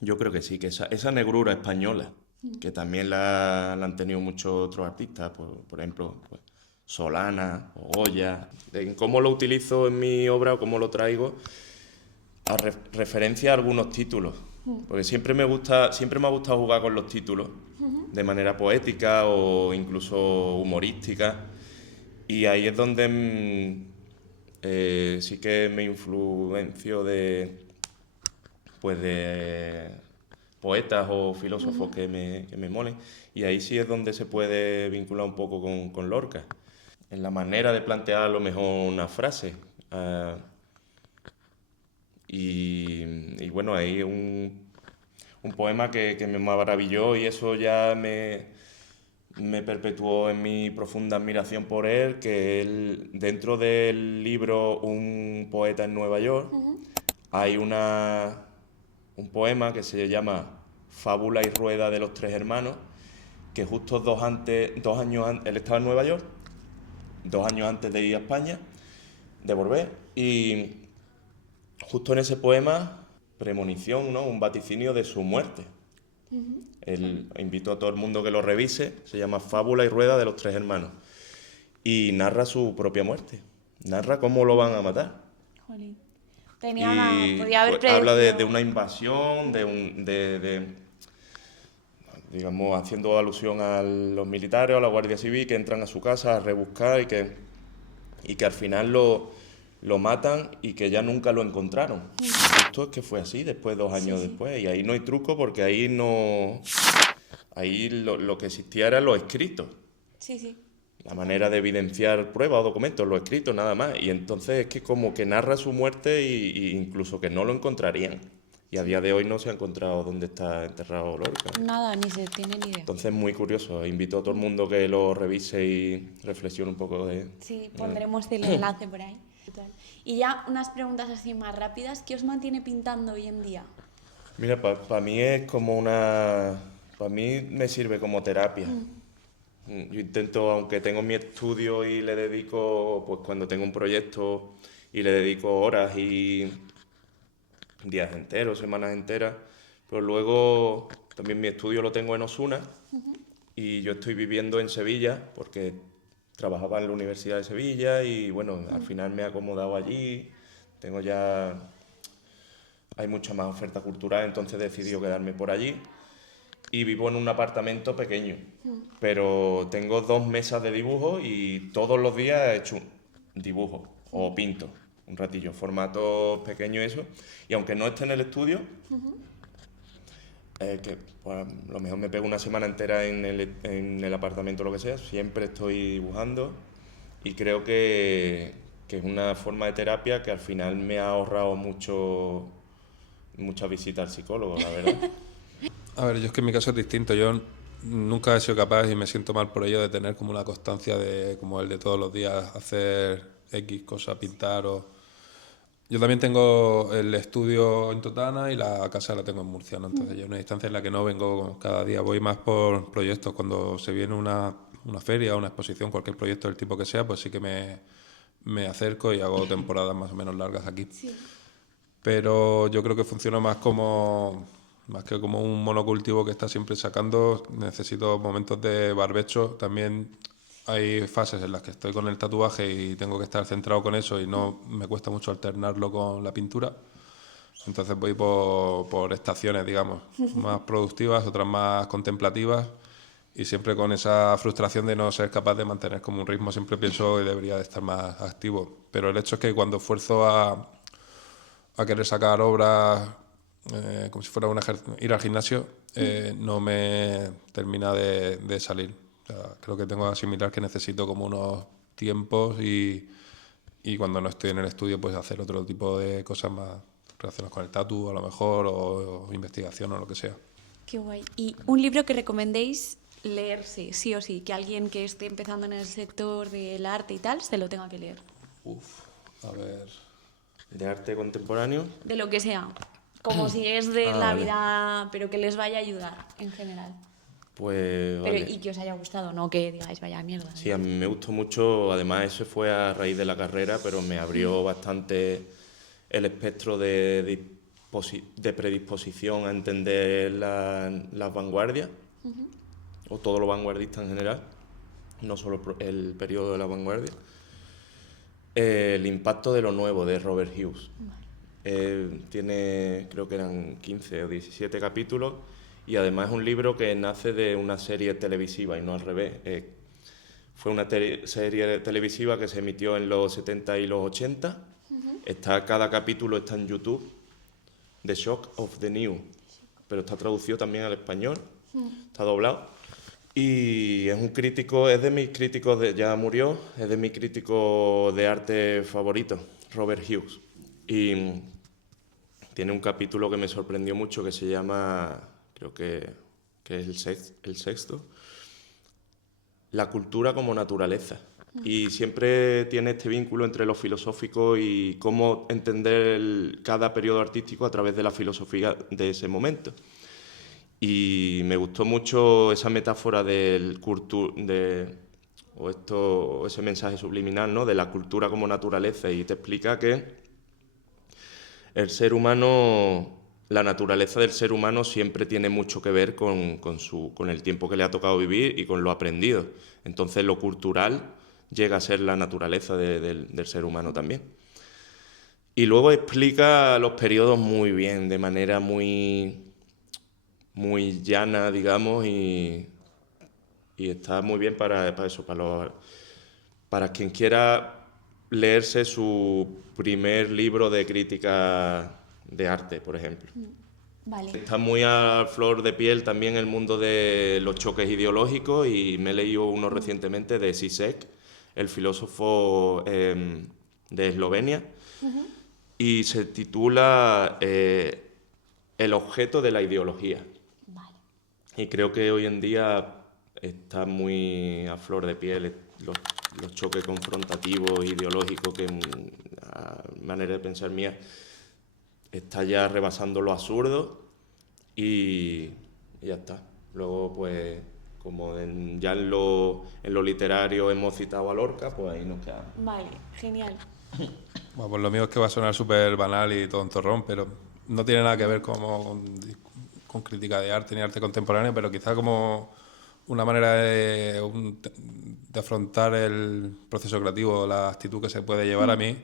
yo creo que sí, que esa negrura española, que también la han tenido muchos otros artistas, por ejemplo, pues, Solana o Goya, en cómo lo utilizo en mi obra o cómo lo traigo a referencia a algunos títulos, porque siempre me ha gustado jugar con los títulos de manera poética o incluso humorística, y ahí es donde sí que me influencio pues de poetas o filósofos que me molen, y ahí sí es donde se puede vincular un poco con Lorca, en la manera de plantear a lo mejor una frase. Y bueno, hay un poema que me maravilló y eso ya me perpetuó en mi profunda admiración por él, que él, dentro del libro Un poeta en Nueva York, hay un poema que se llama Fábula y rueda de los tres hermanos, que justo él estaba en Nueva York, 2 años antes de ir a España, de volver, y justo en ese poema, premonición, ¿no? Un vaticinio de su muerte. Invito a todo el mundo que lo revise. Se llama Fábula y Rueda de los Tres Hermanos. Y narra su propia muerte. Narra cómo lo van a matar. Jolín. Y Podía haber pues, habla de predecido. una invasión, digamos, haciendo alusión a los militares o a la Guardia Civil que entran a su casa a rebuscar y que al final lo matan y que ya nunca lo encontraron. Esto es que fue así, después, 2 años después. Y ahí no hay truco porque ahí no... Ahí lo que existía era los escritos. Sí, sí. La manera de evidenciar pruebas o documentos, los escritos, nada más. Y entonces es que como que narra su muerte y incluso que no lo encontrarían. Y a día de hoy no se ha encontrado dónde está enterrado Lorca. Nada, ni se tiene ni idea. Entonces muy curioso. Invito a todo el mundo que lo revise y reflexione un poco de... Sí, pondremos el enlace por ahí. Y ya unas preguntas así más rápidas. ¿Qué os mantiene pintando hoy en día? Mira, para mí es como una... Para mí me sirve como terapia. Yo intento, aunque tengo mi estudio y le dedico, pues cuando tengo un proyecto y le dedico horas y días enteros, semanas enteras, pero luego también mi estudio lo tengo en Osuna y yo estoy viviendo en Sevilla porque trabajaba en la Universidad de Sevilla y bueno, al final me he acomodado allí, tengo ya... Hay mucha más oferta cultural, entonces he decidido quedarme por allí. Y vivo en un apartamento pequeño, pero tengo 2 mesas de dibujo y todos los días he hecho un dibujo o pinto un ratillo, formatos pequeños y eso. Y aunque no esté en el estudio, que pues, a lo mejor me pego una semana entera en el apartamento o lo que sea, siempre estoy dibujando y creo que es una forma de terapia que al final me ha ahorrado muchas visitas al psicólogo, la verdad. A ver, yo es que en mi caso es distinto. Yo nunca he sido capaz y me siento mal por ello de tener como una constancia de como el de todos los días hacer X cosa, pintar o... Yo también tengo el estudio en Totana y la casa la tengo en Murcia, ¿no? Entonces yo una distancia en la que no vengo cada día, voy más por proyectos. Cuando se viene una feria, una exposición, cualquier proyecto del tipo que sea, pues sí que me acerco y hago temporadas más o menos largas aquí. Sí. Pero yo creo que funciona más que como un monocultivo que está siempre sacando. Necesito momentos de barbecho. También hay fases en las que estoy con el tatuaje y tengo que estar centrado con eso y no me cuesta mucho alternarlo con la pintura. Entonces voy por estaciones, digamos, más productivas, otras más contemplativas y siempre con esa frustración de no ser capaz de mantener como un ritmo. Siempre pienso que debería de estar más activo. Pero el hecho es que cuando esfuerzo a querer sacar obras como si fuera ir al gimnasio, no me termina de salir. O sea, creo que tengo que asimilar que necesito como unos tiempos y cuando no estoy en el estudio pues hacer otro tipo de cosas más relacionadas con el tatu a lo mejor o investigación o lo que sea. Qué guay. ¿Y un libro que recomendéis leerse, sí o sí? Que alguien que esté empezando en el sector del arte y tal, se lo tenga que leer. A ver... De arte contemporáneo. De lo que sea. Como si es de la vale. vida, pero que les vaya a ayudar en general. Pues Pero, vale. y que os haya gustado, no que digáis vaya mierda. Sí, a mí me gustó mucho, además eso fue a raíz de la carrera, pero me abrió bastante el espectro de predisposición a entender las vanguardias, o todo lo vanguardista en general, no solo el periodo de la vanguardia. El impacto de lo nuevo, de Robert Hughes. Tiene, creo que eran 15 o 17 capítulos, y además es un libro que nace de una serie televisiva y no al revés. Fue una serie televisiva que se emitió en los 70 y los 80. Cada capítulo está en YouTube, The Shock of the New, pero está traducido también al español, está doblado. Y es un crítico, es de mis críticos, ya murió, es de mis críticos de arte favoritos, Robert Hughes. Y tiene un capítulo que me sorprendió mucho que se llama, creo que es el sexto, La cultura como naturaleza. Y siempre tiene este vínculo entre lo filosófico y cómo entender cada periodo artístico a través de la filosofía de ese momento. Y me gustó mucho esa metáfora o ese mensaje subliminal, ¿no? De la cultura como naturaleza, y te explica que el ser humano la naturaleza del ser humano siempre tiene mucho que ver con el tiempo que le ha tocado vivir y con lo aprendido. Entonces lo cultural llega a ser la naturaleza del ser humano también. Y luego explica los periodos muy bien, de manera muy, muy llana, digamos, y está muy bien para eso, para quien quiera leerse su primer libro de crítica de arte, por ejemplo. Vale. Está muy a flor de piel también el mundo de los choques ideológicos, y me he leído uno recientemente de Zizek, el filósofo de Eslovenia, y se titula El objeto de la ideología. Vale. Y creo que hoy en día está muy a flor de piel los choques confrontativos, ideológicos, que a manera de pensar mía está ya rebasando lo absurdo, y ya está. Luego, pues, como ya en lo literario hemos citado a Lorca, pues ahí nos quedamos. Vale, genial. Bueno, pues lo mío es que va a sonar súper banal y tontorrón, pero no tiene nada que ver con crítica de arte ni arte contemporáneo, pero quizá como una manera de afrontar el proceso creativo, la actitud que se puede llevar a mí.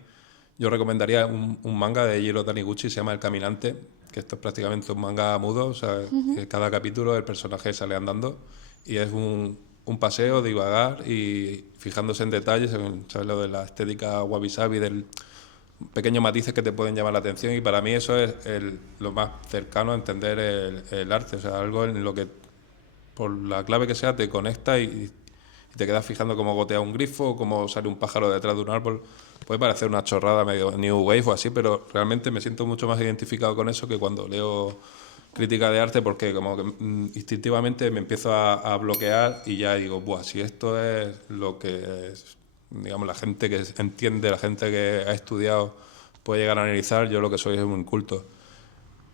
Yo recomendaría un manga de Jiro Taniguchi, se llama El Caminante, que esto es prácticamente un manga mudo, o sea, cada capítulo el personaje sale andando y es un paseo, divagar y fijándose en detalles, ¿sabes? Lo de la estética wabi-sabi, del pequeños matices que te pueden llamar la atención, y para mí eso es lo más cercano a entender el arte, o sea, algo en lo que por la clave que sea te conecta y te quedas fijando cómo gotea un grifo, cómo sale un pájaro detrás de un árbol. Puede parecer una chorrada medio New Wave o así, pero realmente me siento mucho más identificado con eso que cuando leo crítica de arte, porque como que instintivamente me empiezo a bloquear y ya digo, buah, si esto es lo que es, digamos, la gente que entiende, la gente que ha estudiado puede llegar a analizar, yo lo que soy es un inculto.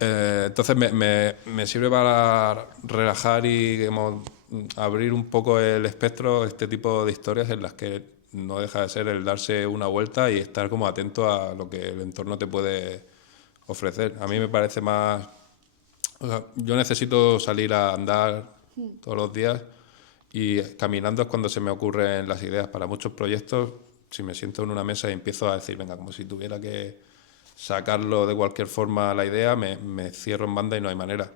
Entonces me sirve para relajar y, digamos, abrir un poco el espectro, este tipo de historias en las que no deja de ser el darse una vuelta y estar como atento a lo que el entorno te puede ofrecer. A mí me parece más... O sea, yo necesito salir a andar todos los días, y caminando es cuando se me ocurren las ideas para muchos proyectos. Si me siento en una mesa y empiezo a decir, venga, como si tuviera que sacarlo de cualquier forma la idea, me cierro en banda y no hay manera.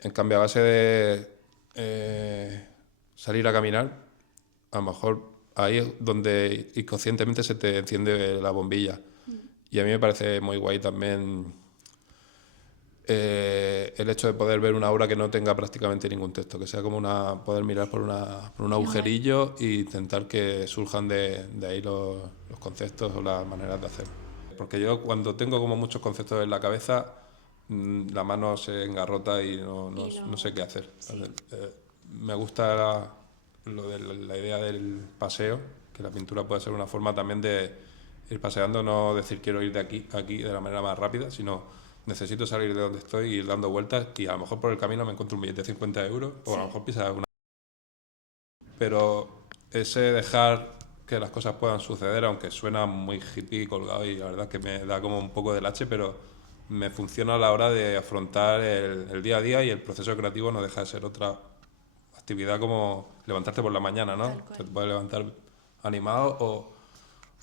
En cambio, a base de salir a caminar, a lo mejor ahí es donde inconscientemente se te enciende la bombilla. Y a mí me parece muy guay también el hecho de poder ver una obra que no tenga prácticamente ningún texto, que sea como poder mirar por un agujerillo e intentar que surjan de ahí los conceptos o las maneras de hacer. Porque yo, cuando tengo como muchos conceptos en la cabeza, la mano se engarrota y no sé qué hacer. Sí. Me gusta lo de la idea del paseo, que la pintura puede ser una forma también de ir paseando, no decir quiero ir de aquí a aquí de la manera más rápida, sino necesito salir de donde estoy y ir dando vueltas, y a lo mejor por el camino me encuentro un billete de 50 euros, o a lo mejor pisas una... Pero ese dejar que las cosas puedan suceder, aunque suena muy hippie y colgado, y la verdad es que me da como un poco de lache, pero me funciona a la hora de afrontar el día a día, y el proceso creativo no deja de ser otra actividad como levantarte por la mañana, ¿no? Te puedes levantar animado o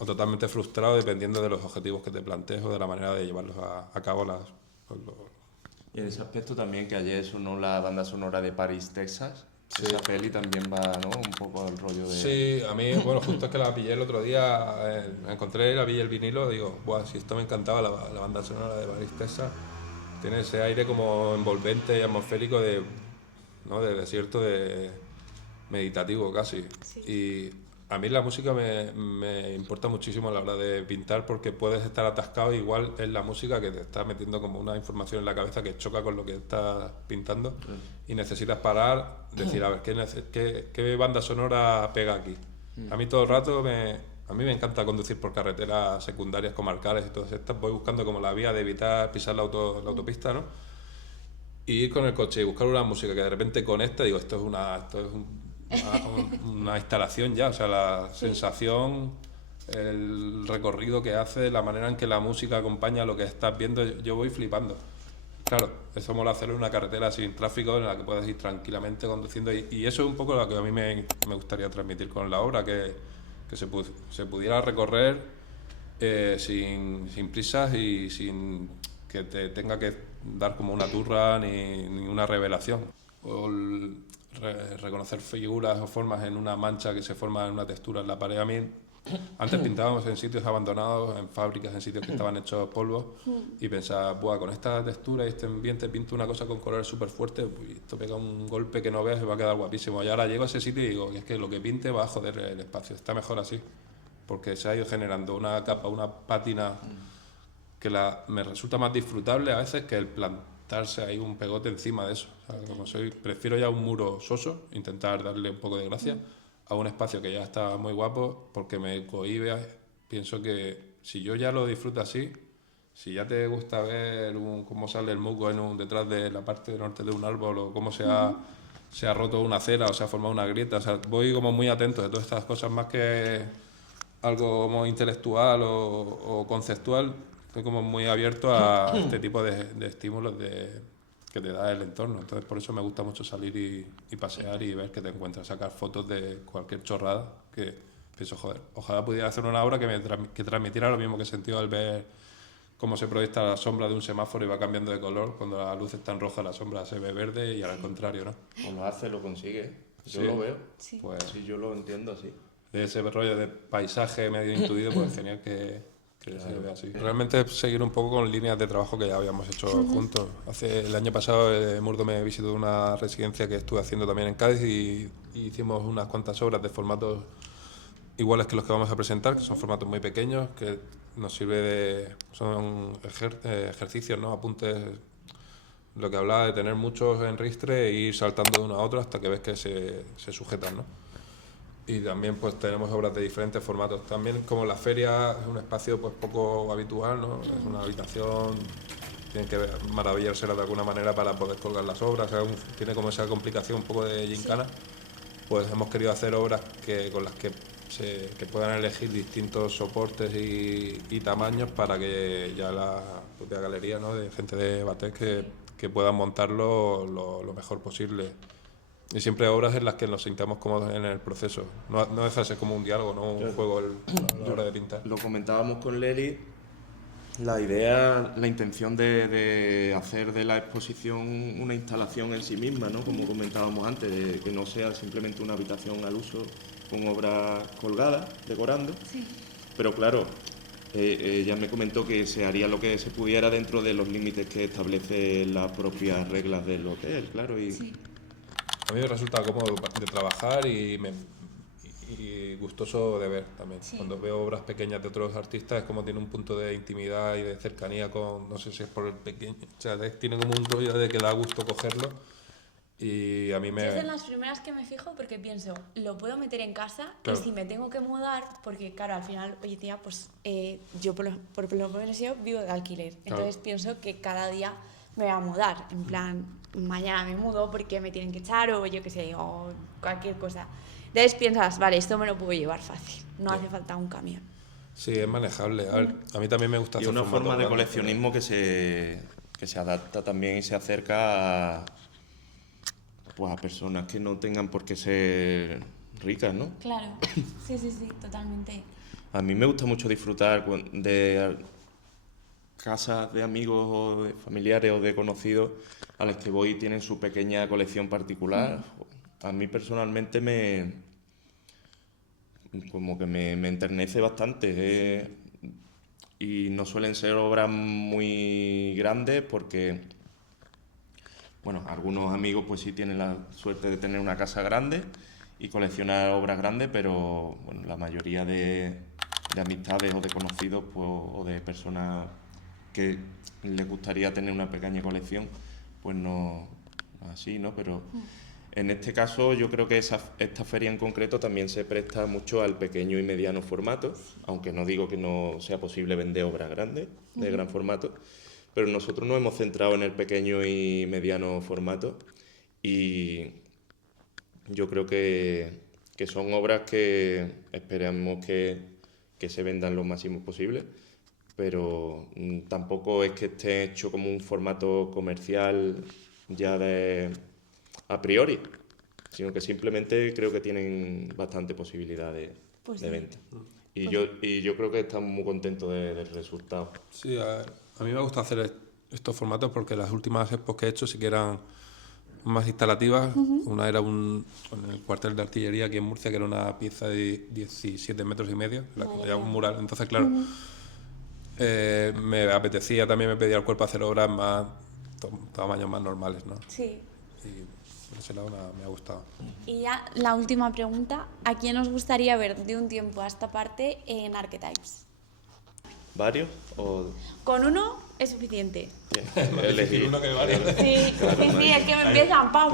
totalmente frustrado, dependiendo de los objetivos que te plantees o de la manera de llevarlos a cabo. Y en ese aspecto también, que ayer sonó la banda sonora de Paris, Texas. Sí. Esa peli también va, ¿no?, un poco al rollo de... Sí, a mí, bueno, justo es que la pillé el otro día, la vi el vinilo, digo, buah, si esto me encantaba, la banda sonora de Paris, Texas. Tiene ese aire como envolvente y atmosférico de desierto, de meditativo casi. Sí. Y a mí la música me importa muchísimo a la hora de pintar, porque puedes estar atascado, igual es la música que te está metiendo como una información en la cabeza que choca con lo que estás pintando, y necesitas parar, decir, a ver, ¿qué banda sonora pega aquí? A mí todo el rato a mí me encanta conducir por carreteras secundarias, comarcales y todas estas, voy buscando como la vía de evitar pisar la autopista, ¿no? Y ir con el coche y buscar una música que de repente conecta, digo, esto es una instalación ya, o sea, la sensación, el recorrido que hace, la manera en que la música acompaña lo que estás viendo, yo voy flipando. Claro, eso mola hacerlo en una carretera sin tráfico en la que puedas ir tranquilamente conduciendo y eso es un poco lo que a mí me gustaría transmitir con la obra, que se pudiera recorrer sin prisas y sin que te tenga que dar como una turra ni una revelación. O reconocer figuras o formas en una mancha que se forma en una textura en la pared. A mí, antes pintábamos en sitios abandonados, en fábricas, en sitios que estaban hechos polvo y pensaba, buah, con esta textura y este ambiente pinto una cosa con colores súper fuertes, y esto pega un golpe que no veas y va a quedar guapísimo. Y ahora llego a ese sitio y digo, es que lo que pinte va a joder el espacio, está mejor así. Porque se ha ido generando una capa, una pátina que me resulta más disfrutable a veces que el plantarse ahí un pegote encima de eso. O sea, como prefiero ya un muro soso, intentar darle un poco de gracia, a un espacio que ya está muy guapo, porque me cohíbe. Pienso que si yo ya lo disfruto así, si ya te gusta ver cómo sale el moco detrás de la parte norte de un árbol, o cómo se ha roto una acera o se ha formado una grieta, o sea, voy como muy atento de todas estas cosas, más que algo como intelectual o conceptual. Estoy como muy abierto a este tipo de estímulos que te da el entorno. Entonces por eso me gusta mucho salir y pasear y ver qué te encuentras, sacar fotos de cualquier chorrada, que pienso, joder, ojalá pudiera hacer una obra que transmitiera lo mismo que he sentido al ver cómo se proyecta la sombra de un semáforo y va cambiando de color. Cuando la luz está en roja, la sombra se ve verde, y al contrario, ¿no? O lo hace, lo consigue. Yo Sí. lo veo. Sí. Pues Sí, yo lo entiendo así. de ese rollo de paisaje medio intuido, pues genial que se vea así. Realmente es seguir un poco con líneas de trabajo que ya habíamos hecho juntos. El año pasado Murdo me visitó una residencia que estuve haciendo también en Cádiz y hicimos unas cuantas obras de formatos iguales que los que vamos a presentar, que son formatos muy pequeños, que nos sirve son ejercicios, ¿no? Apuntes, lo que hablaba de tener muchos en ristre e ir saltando de uno a otro hasta que ves que se sujetan, ¿no? Y también pues tenemos obras de diferentes formatos. También, como la feria es un espacio pues poco habitual, ¿no? Es una habitación, tienen que maravillársela de alguna manera para poder colgar las obras, tiene como esa complicación un poco de gincana. Pues hemos querido hacer obras con las que puedan elegir distintos soportes y tamaños, para que ya la propia galería, ¿no?, de gente de Batés que puedan montarlo lo mejor posible. Y siempre obras en las que nos sintamos cómodos en el proceso. No deja de ser como un diálogo, no un juego a la hora de pintar. Lo comentábamos con Leli, la intención de hacer de la exposición una instalación en sí misma, ¿no? Como comentábamos antes, de que no sea simplemente una habitación al uso con obras colgadas, decorando. Sí. Pero claro, ella me comentó que se haría lo que se pudiera dentro de los límites que establecen las propias reglas del hotel, claro. Sí. A mí me resulta cómodo de trabajar y gustoso de ver también. Sí. Cuando veo obras pequeñas de otros artistas, es como tiene un punto de intimidad y de cercanía con, no sé si es por el pequeño, o sea, tiene como un rollo de que da gusto cogerlo, y a mí Yo es de las primeras que me fijo, porque pienso, lo puedo meter en casa, Claro. y si me tengo que mudar, porque claro, al final, oye tía, pues yo por lo menos yo vivo de alquiler, entonces pienso que cada día me voy a mudar, en plan, mañana me mudo porque me tienen que echar, o yo qué sé, o cualquier cosa. Entonces piensas, vale, esto me lo puedo llevar fácil, no hace falta un camión. Sí, es manejable. A ver, a mí también me gusta Y hacer una formatos forma de grandes, coleccionismo que se adapta también y se acerca a personas que no tengan por qué ser ricas, ¿no? Claro, sí, totalmente. A mí me gusta mucho disfrutar de casas de amigos o de familiares o de conocidos a las que voy y tienen su pequeña colección particular. A mí personalmente me enternece bastante. Y no suelen ser obras muy grandes porque, bueno, algunos amigos pues sí tienen la suerte de tener una casa grande y coleccionar obras grandes, pero bueno, la mayoría de amistades o de conocidos, pues, o de personas que les gustaría tener una pequeña colección, pues no así, ¿no? Pero en este caso yo creo que esta feria en concreto también se presta mucho al pequeño y mediano formato, aunque no digo que no sea posible vender obras grandes, de gran formato, pero nosotros nos hemos centrado en el pequeño y mediano formato, y yo creo que son obras que esperamos que se vendan lo máximo posible, pero tampoco es que esté hecho como un formato comercial ya a priori, sino que simplemente creo que tienen bastante posibilidad Pues de sí. venta. Y yo creo que están muy contentos del resultado. Sí, a mí me gusta hacer estos formatos porque las últimas expos que he hecho sí que eran más instalativas. Una era en el cuartel de artillería aquí en Murcia, que era una pieza de 17 metros y medio, ya un mural. Entonces, claro, me apetecía, también me pedía el cuerpo hacer obras más, tamaños más normales, ¿no? Sí. Y por ese lado me ha gustado. Y ya la última pregunta, ¿a quién os gustaría ver de un tiempo a esta parte en Archetypes? ¿Varios? ¿O Con uno es suficiente. elegir? Uno que varios. Sí, es que me empiezan pa,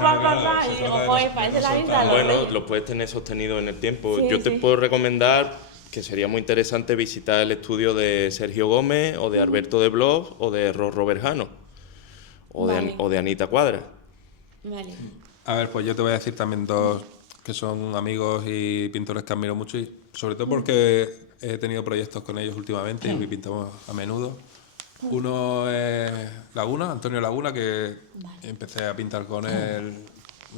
y digo, joder, parece la lista de los Bueno, reyes. los puedes tener sostenidos en el tiempo. Sí, Yo te sí. puedo recomendar que sería muy interesante visitar el estudio de Sergio Gómez, o de Alberto de Bloch, o de Rorro Berjano, Vale. o de Anita Cuadra. Vale. A ver, pues yo te voy a decir también dos que son amigos y pintores que admiro mucho, y sobre todo porque he tenido proyectos con ellos últimamente y pintamos a menudo. Uno es Laguna, Antonio Laguna, que empecé a pintar con él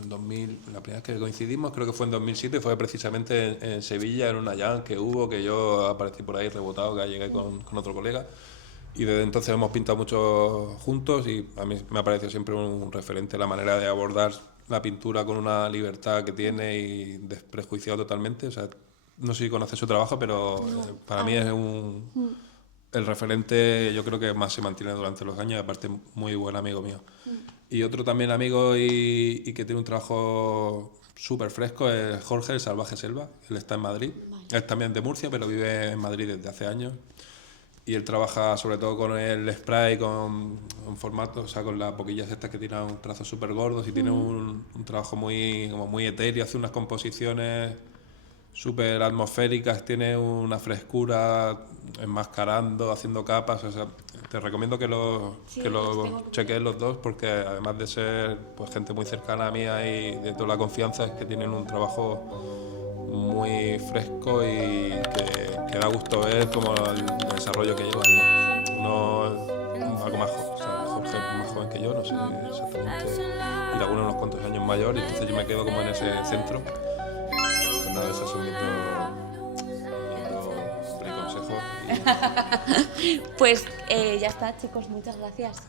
en 2000, la primera vez que coincidimos creo que fue en 2007, fue precisamente en Sevilla, en una jam que hubo, que yo aparecí por ahí rebotado, que llegué con otro colega. Y desde entonces hemos pintado mucho juntos y a mí me ha parecido siempre un referente la manera de abordar la pintura con una libertad que tiene y desprejuiciado totalmente. O sea, no sé si conoces su trabajo, pero para mí es el referente, yo creo que más se mantiene durante los años, y aparte muy buen amigo mío. Y otro también amigo y que tiene un trabajo súper fresco es Jorge, el Salvaje Selva. Él está en Madrid. Es también de Murcia, pero vive en Madrid desde hace años. Y él trabaja sobre todo con el spray, con formatos, o sea, con las boquillas estas que tienen un trazos súper gordos, y tiene un trabajo como muy etéreo, hace unas composiciones súper atmosféricas, tiene una frescura enmascarando, haciendo capas. O sea, te recomiendo que los cheques los dos, porque además de ser pues gente muy cercana a mí y de toda la confianza, es que tienen un trabajo muy fresco y que da gusto ver como el desarrollo que llevan, ¿no? Algo más joven, o sea, Jorge es más joven que yo, no sé exactamente, y Laguna unos cuantos años mayor, y entonces yo me quedo como en ese centro. Pues nada, esos son mis dos consejos. Pues ya está, chicos, muchas gracias.